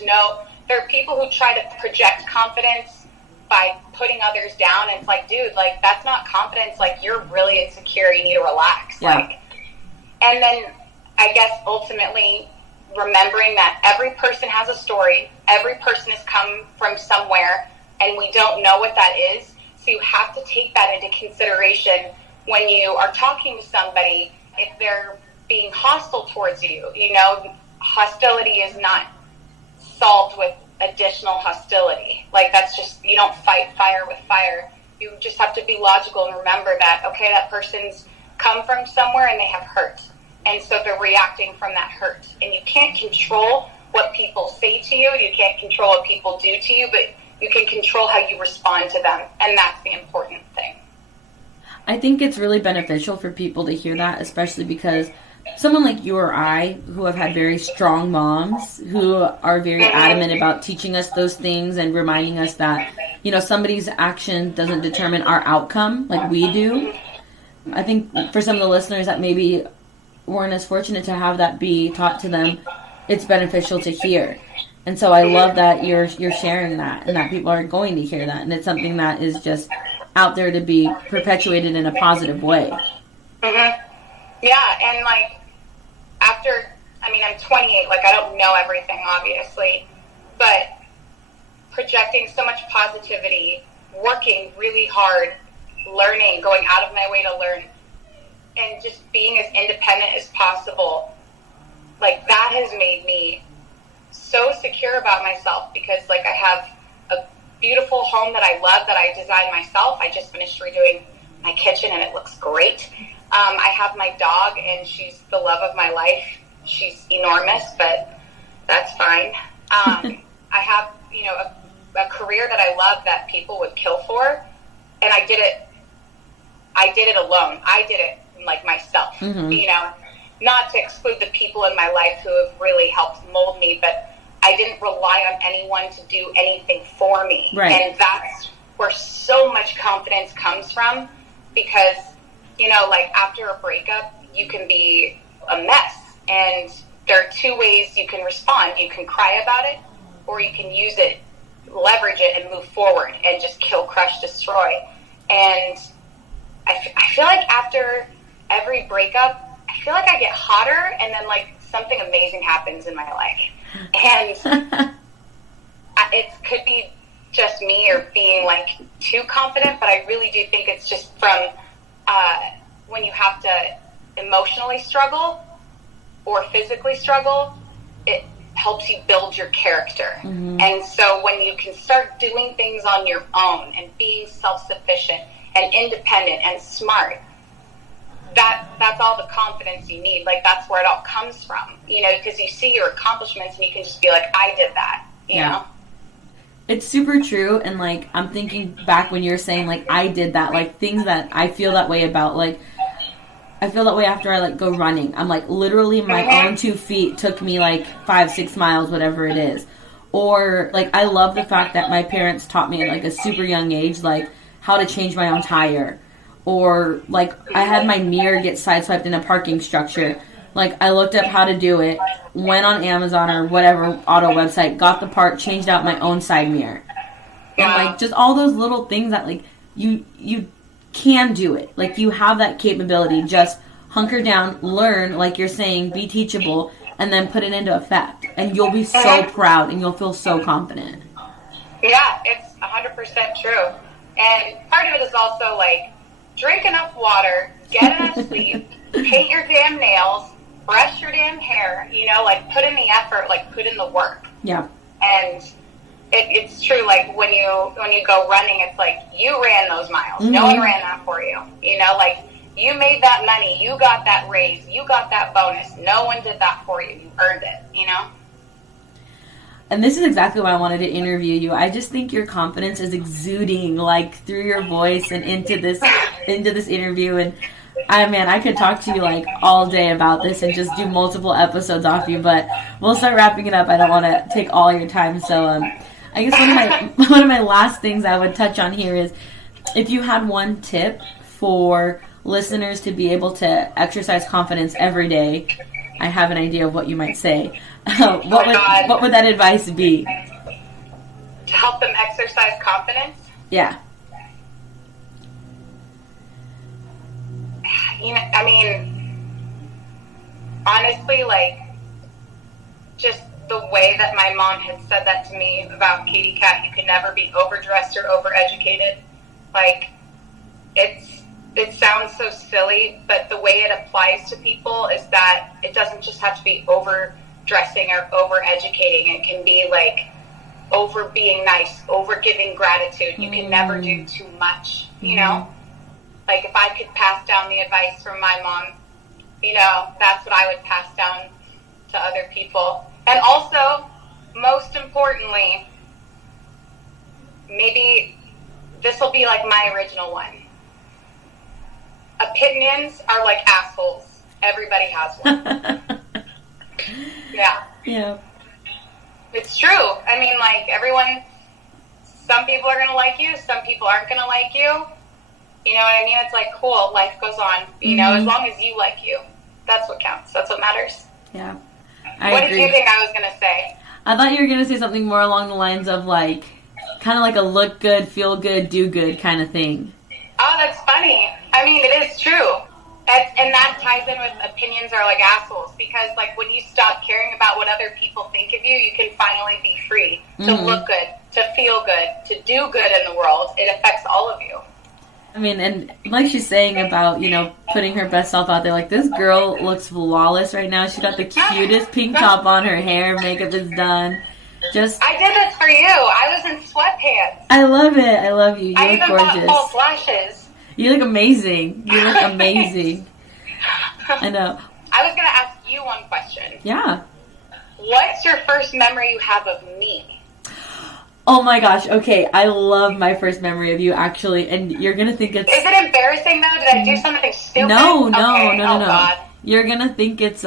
are people who try to project confidence by putting others down, and it's like, dude, like that's not confidence. Like you're really insecure. You need to relax. Yeah. Like, and then I guess ultimately remembering that every person has a story. Every person has come from somewhere, and we don't know what that is. So you have to take that into consideration when you are talking to somebody. If they're being hostile towards you, you know, hostility is not solved with additional hostility. Like that's just, you don't fight fire with fire. You just have to be logical and remember that, okay, that person's come from somewhere and they have hurt. And so they're reacting from that hurt. And you can't control what people say to you. You can't control what people do to you, but you can control how you respond to them. And that's the important thing. I think it's really beneficial for people to hear that, especially because someone like you or I, who have had very strong moms, who are very adamant about teaching us those things and reminding us that, you know, somebody's action doesn't determine our outcome like we do. I think for some of the listeners that maybe weren't as fortunate to have that be taught to them, it's beneficial to hear. And so I love that you're sharing that, and that people are going to hear that, and it's something that is just out there to be perpetuated in a positive way. Mm-hmm. Yeah, and like after, I mean, I'm 28, like I don't know everything, obviously, but projecting so much positivity, working really hard, learning, going out of my way to learn, and just being as independent as possible, like that has made me so secure about myself, because like I have a beautiful home that I love, that I designed myself. I just finished redoing my kitchen and it looks great. I have my dog, and she's the love of my life. She's enormous, but that's fine. I have, you know, a career that I love that people would kill for, and I did it alone. I did it like myself, you know, not to exclude the people in my life who have really helped mold me, but I didn't rely on anyone to do anything for me. Right. And that's where so much confidence comes from, because, you know, like after a breakup, you can be a mess, and there are two ways you can respond. You can cry about it, or you can use it, leverage it, and move forward and just kill, crush, destroy. And I feel like after every breakup, I feel like I get hotter, and then like something amazing happens in my life. And it could be just me or being like too confident, but I really do think it's just from when you have to emotionally struggle or physically struggle, it helps you build your character. And so when you can start doing things on your own and being self-sufficient and independent and smart, that's all the confidence you need. Like that's where it all comes from, you know, because you see your accomplishments and you can just be like, I did that, you know? It's super true. And like, I'm thinking back when you're saying like, I did that, like things that I feel that way about, like, I feel that way after I like go running. I'm like, literally my own 2 feet took me like 5-6 miles, whatever it is. Or like, I love the fact that my parents taught me at like a super young age, like how to change my own tire. Or like, I had my mirror get sideswiped in a parking structure. Like, I looked up how to do it, went on Amazon or whatever auto website, got the part, changed out my own side mirror. And like, just all those little things that like, you can do it. Like, you have that capability. Just hunker down, learn, like you're saying, be teachable, and then put it into effect. And you'll be so proud, and you'll feel so confident. Yeah, it's 100% true. And part of it is also like, drink enough water, get enough sleep, paint your damn nails, brush your damn hair, you know, like put in the effort, like put in the work. Yeah. And it's true, like when you go running, it's like you ran those miles. No one ran that for you. You know, like you made that money, you got that raise, you got that bonus. No one did that for you. You earned it, you know? And this is exactly why I wanted to interview you. I just think your confidence is exuding like through your voice and into this interview. And I could talk to you like all day about this and just do multiple episodes off you, but we'll start wrapping it up. I don't want to take all your time. So I guess one of my last things I would touch on here is if you had one tip for listeners to be able to exercise confidence every day. I have an idea of what you might say. What would that advice be? To help them exercise confidence? Yeah. You know, I mean, honestly, like, just the way that my mom had said that to me about Katie Cat, you can never be overdressed or overeducated. Like, it sounds so silly, but the way it applies to people is that it doesn't just have to be overdressing or overeducating. It can be like over being nice, over giving gratitude. You can never do too much, you know? Like if I could pass down the advice from my mom, you know, that's what I would pass down to other people. And also, most importantly, maybe this will be like my original one. Opinions are like assholes. Everybody has one. Yeah. It's true. I mean, like, some people are going to like you, some people aren't going to like you. You know what I mean? It's like, cool, life goes on. You know, as long as you like you. That's what counts. That's what matters. Yeah. What did you think I was going to say? I thought you were going to say something more along the lines of, like, kind of like a look good, feel good, do good kind of thing. Oh, that's funny. I mean, it is true. And that ties in with opinions are like assholes, because, like, when you stop caring about what other people think of you, you can finally be free to look good, to feel good, to do good in the world. It affects all of you. I mean, and like she's saying about, you know, putting her best self out there, like, this girl looks flawless right now. She got the cutest pink top on, her hair, makeup is done. I did this for you. I was in sweatpants. I love it. I love you. You look gorgeous. I even bought false lashes. You look amazing. You look amazing. I know. I was going to ask you one question. Yeah. What's your first memory you have of me? Oh my gosh, okay, I love my first memory of you, actually, and you're gonna think it's... Is it embarrassing, though? Did I do something stupid? No. God. You're gonna think it's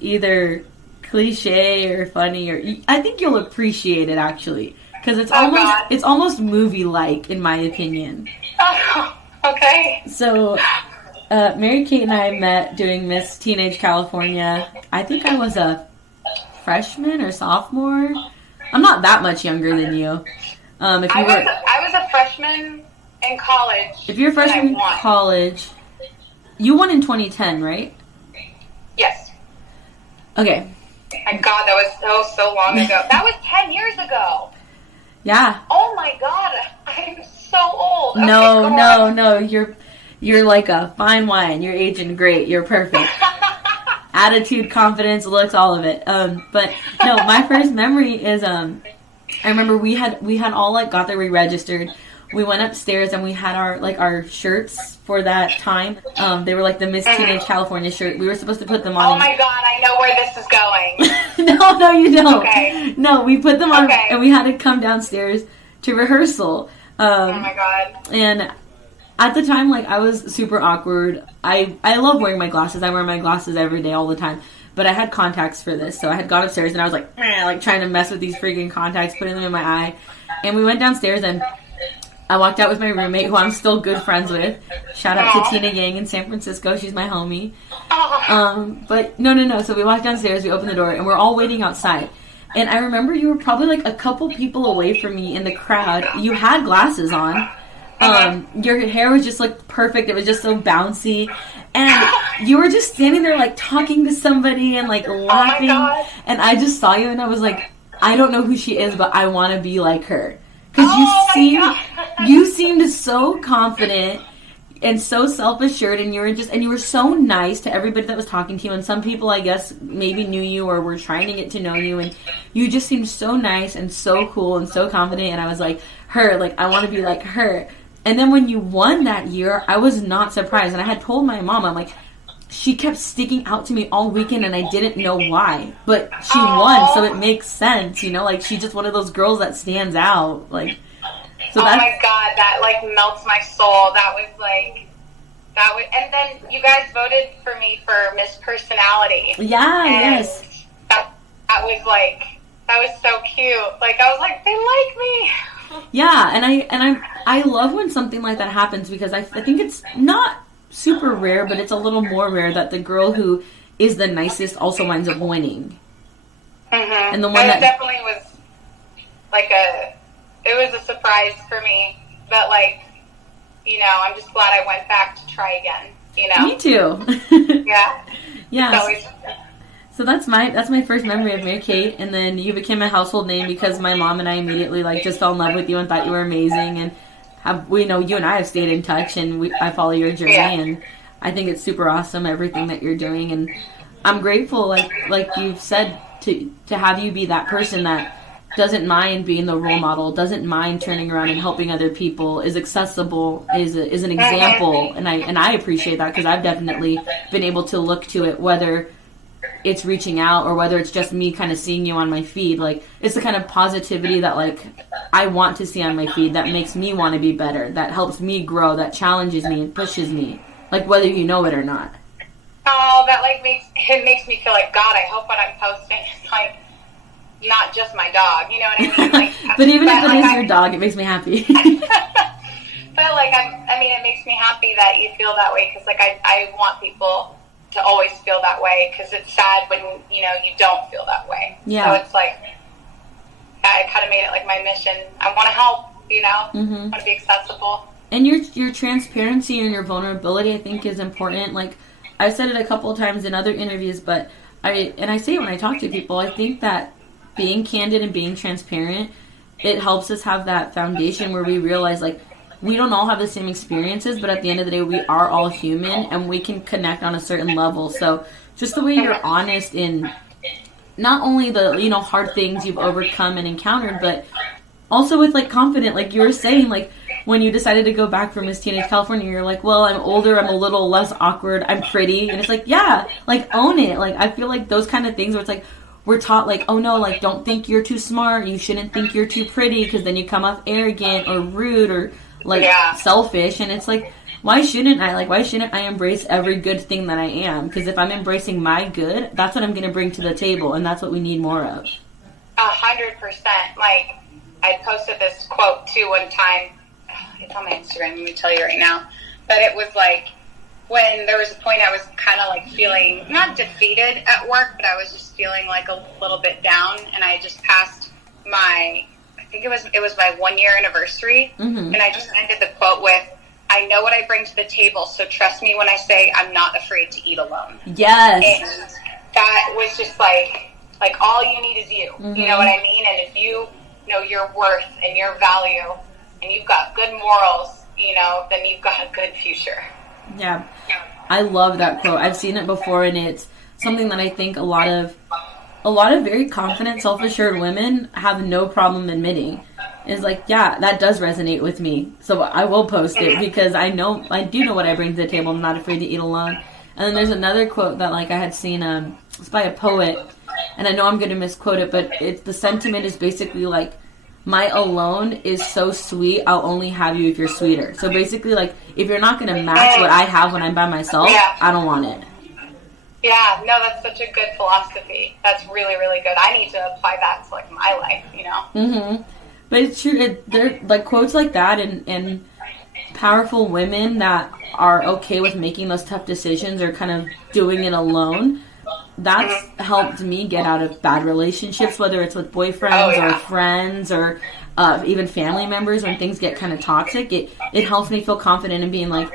either cliche or funny, or... I think you'll appreciate it, actually, because it's almost movie-like, in my opinion. Oh, okay. So, MaryKate and I met doing Miss Teenage California. I think I was a freshman or sophomore. I'm not that much younger than you. I was a freshman in college. If you're a freshman in college, you won in 2010, right? Yes. Okay. My God, that was so long ago. That was 10 years ago. Yeah. Oh my God, I'm so old. Okay, No. You're like a fine wine. You're aging great. You're perfect. Attitude, confidence, looks, all of it. But no, my first memory is I remember we had all like got there, we registered. We went upstairs and we had our shirts for that time. They were like the Miss Teenage California shirt. We were supposed to put them on. Oh my God, I know where this is going. No, you don't. Okay. No, we put them on and we had to come downstairs to rehearsal. Oh my God. And at the time, like, I was super awkward. I love wearing my glasses. I wear my glasses every day, all the time. But I had contacts for this, so I had gone upstairs and I was like trying to mess with these freaking contacts, putting them in my eye. And we went downstairs and I walked out with my roommate, who I'm still good friends with. Shout out to Tina Yang in San Francisco. She's my homie. But no. So we walked downstairs, we opened the door, and we're all waiting outside. And I remember you were probably like a couple people away from me in the crowd. You had glasses on. Your hair was just like perfect. It was just so bouncy. And you were just standing there like talking to somebody and like laughing. Oh my God. And I just saw you and I was like, I don't know who she is, but I want to be like her. Because you seemed so confident and so self-assured, and you were so nice to everybody that was talking to you. And some people, I guess, maybe knew you or were trying to get to know you, and you just seemed so nice and so cool and so confident. And I was like, I want to be like her. And then when you won that year, I was not surprised. And I had told my mom, I'm like, she kept sticking out to me all weekend and I didn't know why. But she won, so it makes sense, you know? Like, she's just one of those girls that stands out. Like, so oh my God, that like melts my soul. And then you guys voted for me for Miss Personality. Yeah, and yes. That was so cute. Like, I was like, they like me. Yeah, and I love when something like that happens, because I think it's not super rare, but it's a little more rare that the girl who is the nicest also winds up winning. Mm-hmm. And the one that definitely was like it was a surprise for me, but like, you know, I'm just glad I went back to try again, you know? Me too. Yeah. Yeah. So that's my first memory of MaryKate, and then you became a household name because my mom and I immediately like just fell in love with you and thought you were amazing, and we know you and I have stayed in touch, and I follow your journey, and I think it's super awesome everything that you're doing, and I'm grateful, like you've said, to have you be that person that doesn't mind being the role model, doesn't mind turning around and helping other people, is accessible, is an example, and I appreciate that, because I've definitely been able to look to it, whether it's reaching out or whether it's just me kind of seeing you on my feed. Like, it's the kind of positivity that like I want to see on my feed, that makes me want to be better, that helps me grow, that challenges me and pushes me, like whether you know it or not. Oh, that like makes me feel like, God, I hope what I'm posting is like not just my dog, you know what I mean? Like, but even if it is your dog, it makes me happy. But, like, I mean, it makes me happy that you feel that way, because, like, I want people to always feel that way, because it's sad when, you know, you don't feel that way. Yeah. So it's like, I kind of made it, like, my mission. I want to help, you know? I want to be accessible. And your transparency and your vulnerability, I think, is important. Like, I've said it a couple of times in other interviews, but I say it when I talk to people, I think that being candid and being transparent, it helps us have that foundation where we realize, like, we don't all have the same experiences, but at the end of the day, we are all human, and we can connect on a certain level. So just the way you're honest in not only the, you know, hard things you've overcome and encountered, but also with, like, confident, like you were saying, like, when you decided to go back for Miss Teenage California, you're like, well, I'm older, I'm a little less awkward, I'm pretty. And it's like, yeah, like, own it. Like, I feel like those kind of things where it's like, we're taught, like, oh no, like, don't think you're too smart, you shouldn't think you're too pretty, because then you come off arrogant or rude or, like, selfish. And it's like, why shouldn't I? Like, why shouldn't I embrace every good thing that I am? Because if I'm embracing my good, that's what I'm going to bring to the table, and that's what we need more of. 100%. Like, I posted this quote, too, one time. It's on my Instagram, let me tell you right now. But it was like, when there was a point I was kind of like feeling, not defeated at work, but I was just feeling like a little bit down. And I just passed my, I think it was my 1 year anniversary. And I just ended the quote with, I know what I bring to the table, so trust me when I say I'm not afraid to eat alone. Yes. And that was just like all you need is you. You know what I mean? And if you know your worth and your value, and you've got good morals, you know, then you've got a good future. Yeah. I love that quote. I've seen it before, and it's something that I think a lot of very confident, self-assured women have no problem admitting. It's like, yeah, that does resonate with me. So I will post it, because I do know what I bring to the table. I'm not afraid to eat alone. And then there's another quote that, like, I had seen, it's by a poet, and I know I'm going to misquote it, but the sentiment is basically like, my alone is so sweet, I'll only have you if you're sweeter. So basically, like, if you're not going to match what I have when I'm by myself, I don't want it. Yeah, no, that's such a good philosophy. That's really, really good. I need to apply that to, like, my life, you know? But it's true. There, like, quotes like that and powerful women that are okay with making those tough decisions or kind of doing it alone, that's helped me get out of bad relationships, whether it's with boyfriends or friends or even family members. When things get kind of toxic, it helps me feel confident in being like,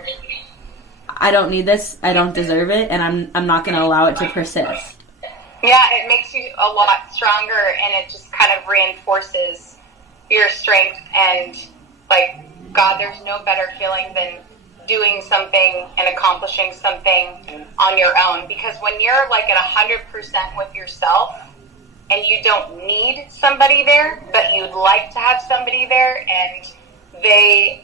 I don't need this, I don't deserve it, and I'm not going to allow it to persist. Yeah, it makes you a lot stronger, and it just kind of reinforces your strength. And, like, God, there's no better feeling than doing something and accomplishing something on your own, because when you're, like, at 100% with yourself and you don't need somebody there, but you'd like to have somebody there, and they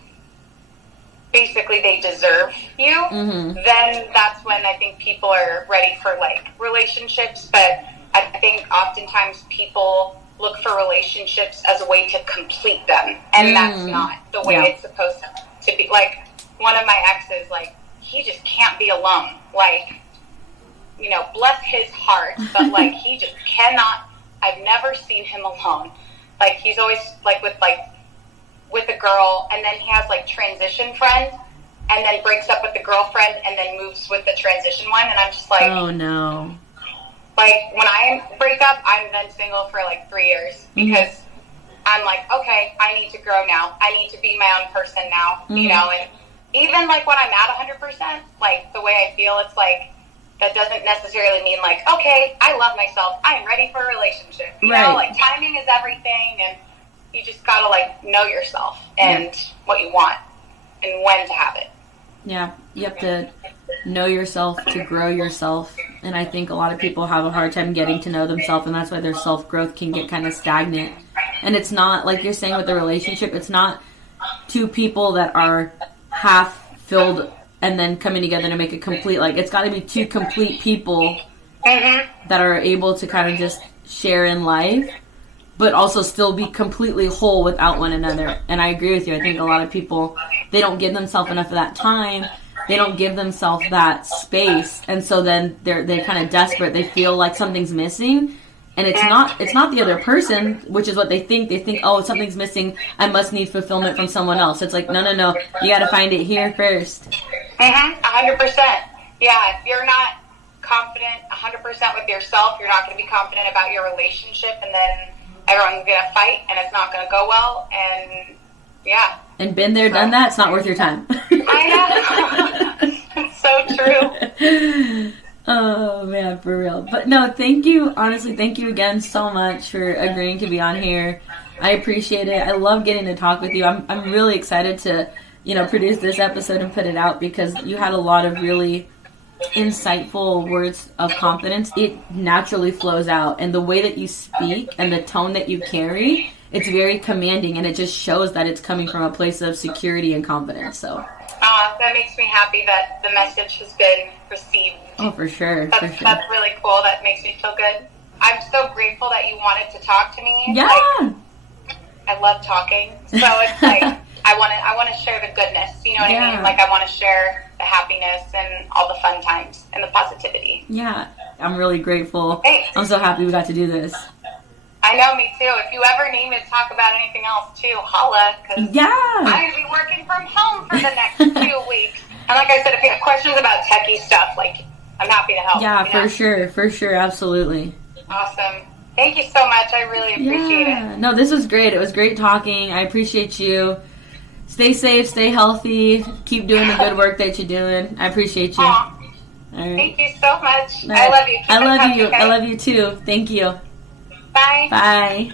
deserve you, then that's when I think people are ready for, like, relationships. But I think oftentimes people look for relationships as a way to complete them, and that's not the way it's supposed to be. Like, one of my exes, like, he just can't be alone. Like, you know, bless his heart, but, like, he just cannot. I've never seen him alone. Like, he's always, like, with a girl, and then he has, like, transition friend, and then breaks up with the girlfriend, and then moves with the transition one, and I'm just like, oh no. Like, when I break up, I'm then single for, like, 3 years, because I'm like, okay, I need to grow now. I need to be my own person now, you know. And even, like, when I'm at 100%, like, the way I feel, it's like, that doesn't necessarily mean, like, okay, I love myself, I am ready for a relationship. You know, like, timing is everything, and you just gotta, like, know yourself and what you want and when to have it. Yeah, you have to know yourself to grow yourself. And I think a lot of people have a hard time getting to know themselves, and that's why their self-growth can get kind of stagnant. And it's not, like you're saying with the relationship, it's not two people that are half-filled and then coming together to make a complete, like, it's got to be two complete people that are able to kind of just share in life, but also still be completely whole without one another. And I agree with you. I think a lot of people, they don't give themselves enough of that time. They don't give themselves that space. And so then they're kind of desperate. They feel like something's missing. And it's not the other person, which is what they think. They think, oh, something's missing. I must need fulfillment from someone else. It's like, no. You got to find it here first. 100%. Yeah, if you're not confident 100% with yourself, you're not going to be confident about your relationship, and then everyone's going to fight, and it's not going to go well, and yeah. And been there, done that, it's not worth your time. I know. It's so true. Oh, man, for real. But no, thank you. Honestly, thank you again so much for agreeing to be on here. I appreciate it. I love getting to talk with you. I'm really excited to, produce this episode and put it out, because you had a lot of really insightful words of confidence. It naturally flows out, and the way that you speak and the tone that you carry, it's very commanding, and it just shows that it's coming from a place of security and confidence. So that makes me happy that the message has been received. Oh, for sure. That's really cool. That makes me feel good. I'm so grateful that you wanted to talk to me. Yeah. I love talking, so it's like I want to share the goodness. You know what I mean? Like, I want to share the happiness and all the fun times and the positivity. Yeah, I'm really grateful. Thanks. I'm so happy we got to do this. I know, me too. If you ever need me to talk about anything else too, holla. Cause I'm going to be working from home for the next 2 weeks. And like I said, if you have questions about techie stuff, like, I'm happy to help. Yeah, for sure, absolutely. Awesome. Thank you so much. I really appreciate it. No, this was great. It was great talking. I appreciate you. Stay safe, stay healthy, keep doing the good work that you're doing. I appreciate you. All right. Thank you so much. I love you. I love you. Okay? I love you too. Thank you. Bye. Bye.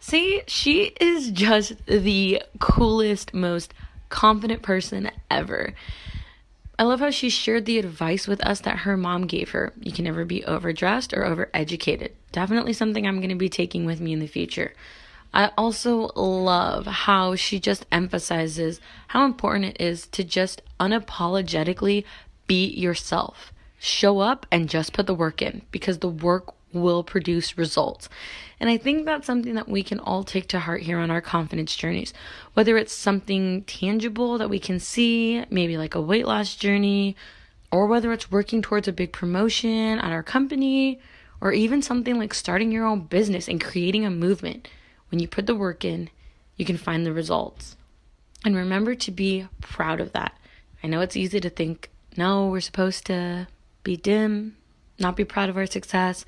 See, she is just the coolest, most confident person ever. I love how she shared the advice with us that her mom gave her. You can never be overdressed or overeducated. Definitely something I'm going to be taking with me in the future. I also love how she just emphasizes how important it is to just unapologetically be yourself. Show up and just put the work in, because the work will produce results. And I think that's something that we can all take to heart here on our confidence journeys. Whether it's something tangible that we can see, maybe like a weight loss journey, or whether it's working towards a big promotion at our company, or even something like starting your own business and creating a movement. When you put the work in, you can find the results. And remember to be proud of that. I know it's easy to think, no, we're supposed to be dim, not be proud of our success,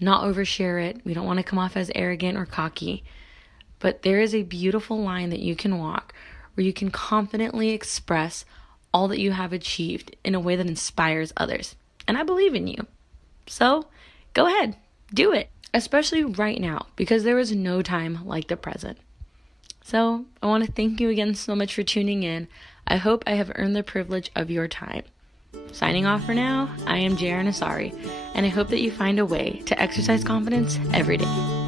not overshare it. We don't want to come off as arrogant or cocky. But there is a beautiful line that you can walk where you can confidently express all that you have achieved in a way that inspires others. And I believe in you. So go ahead, do it. Especially right now, because there is no time like the present. So I want to thank you again so much for tuning in. I hope I have earned the privilege of your time. Signing off for now, I am Jaren Asari, and I hope that you find a way to exercise confidence every day.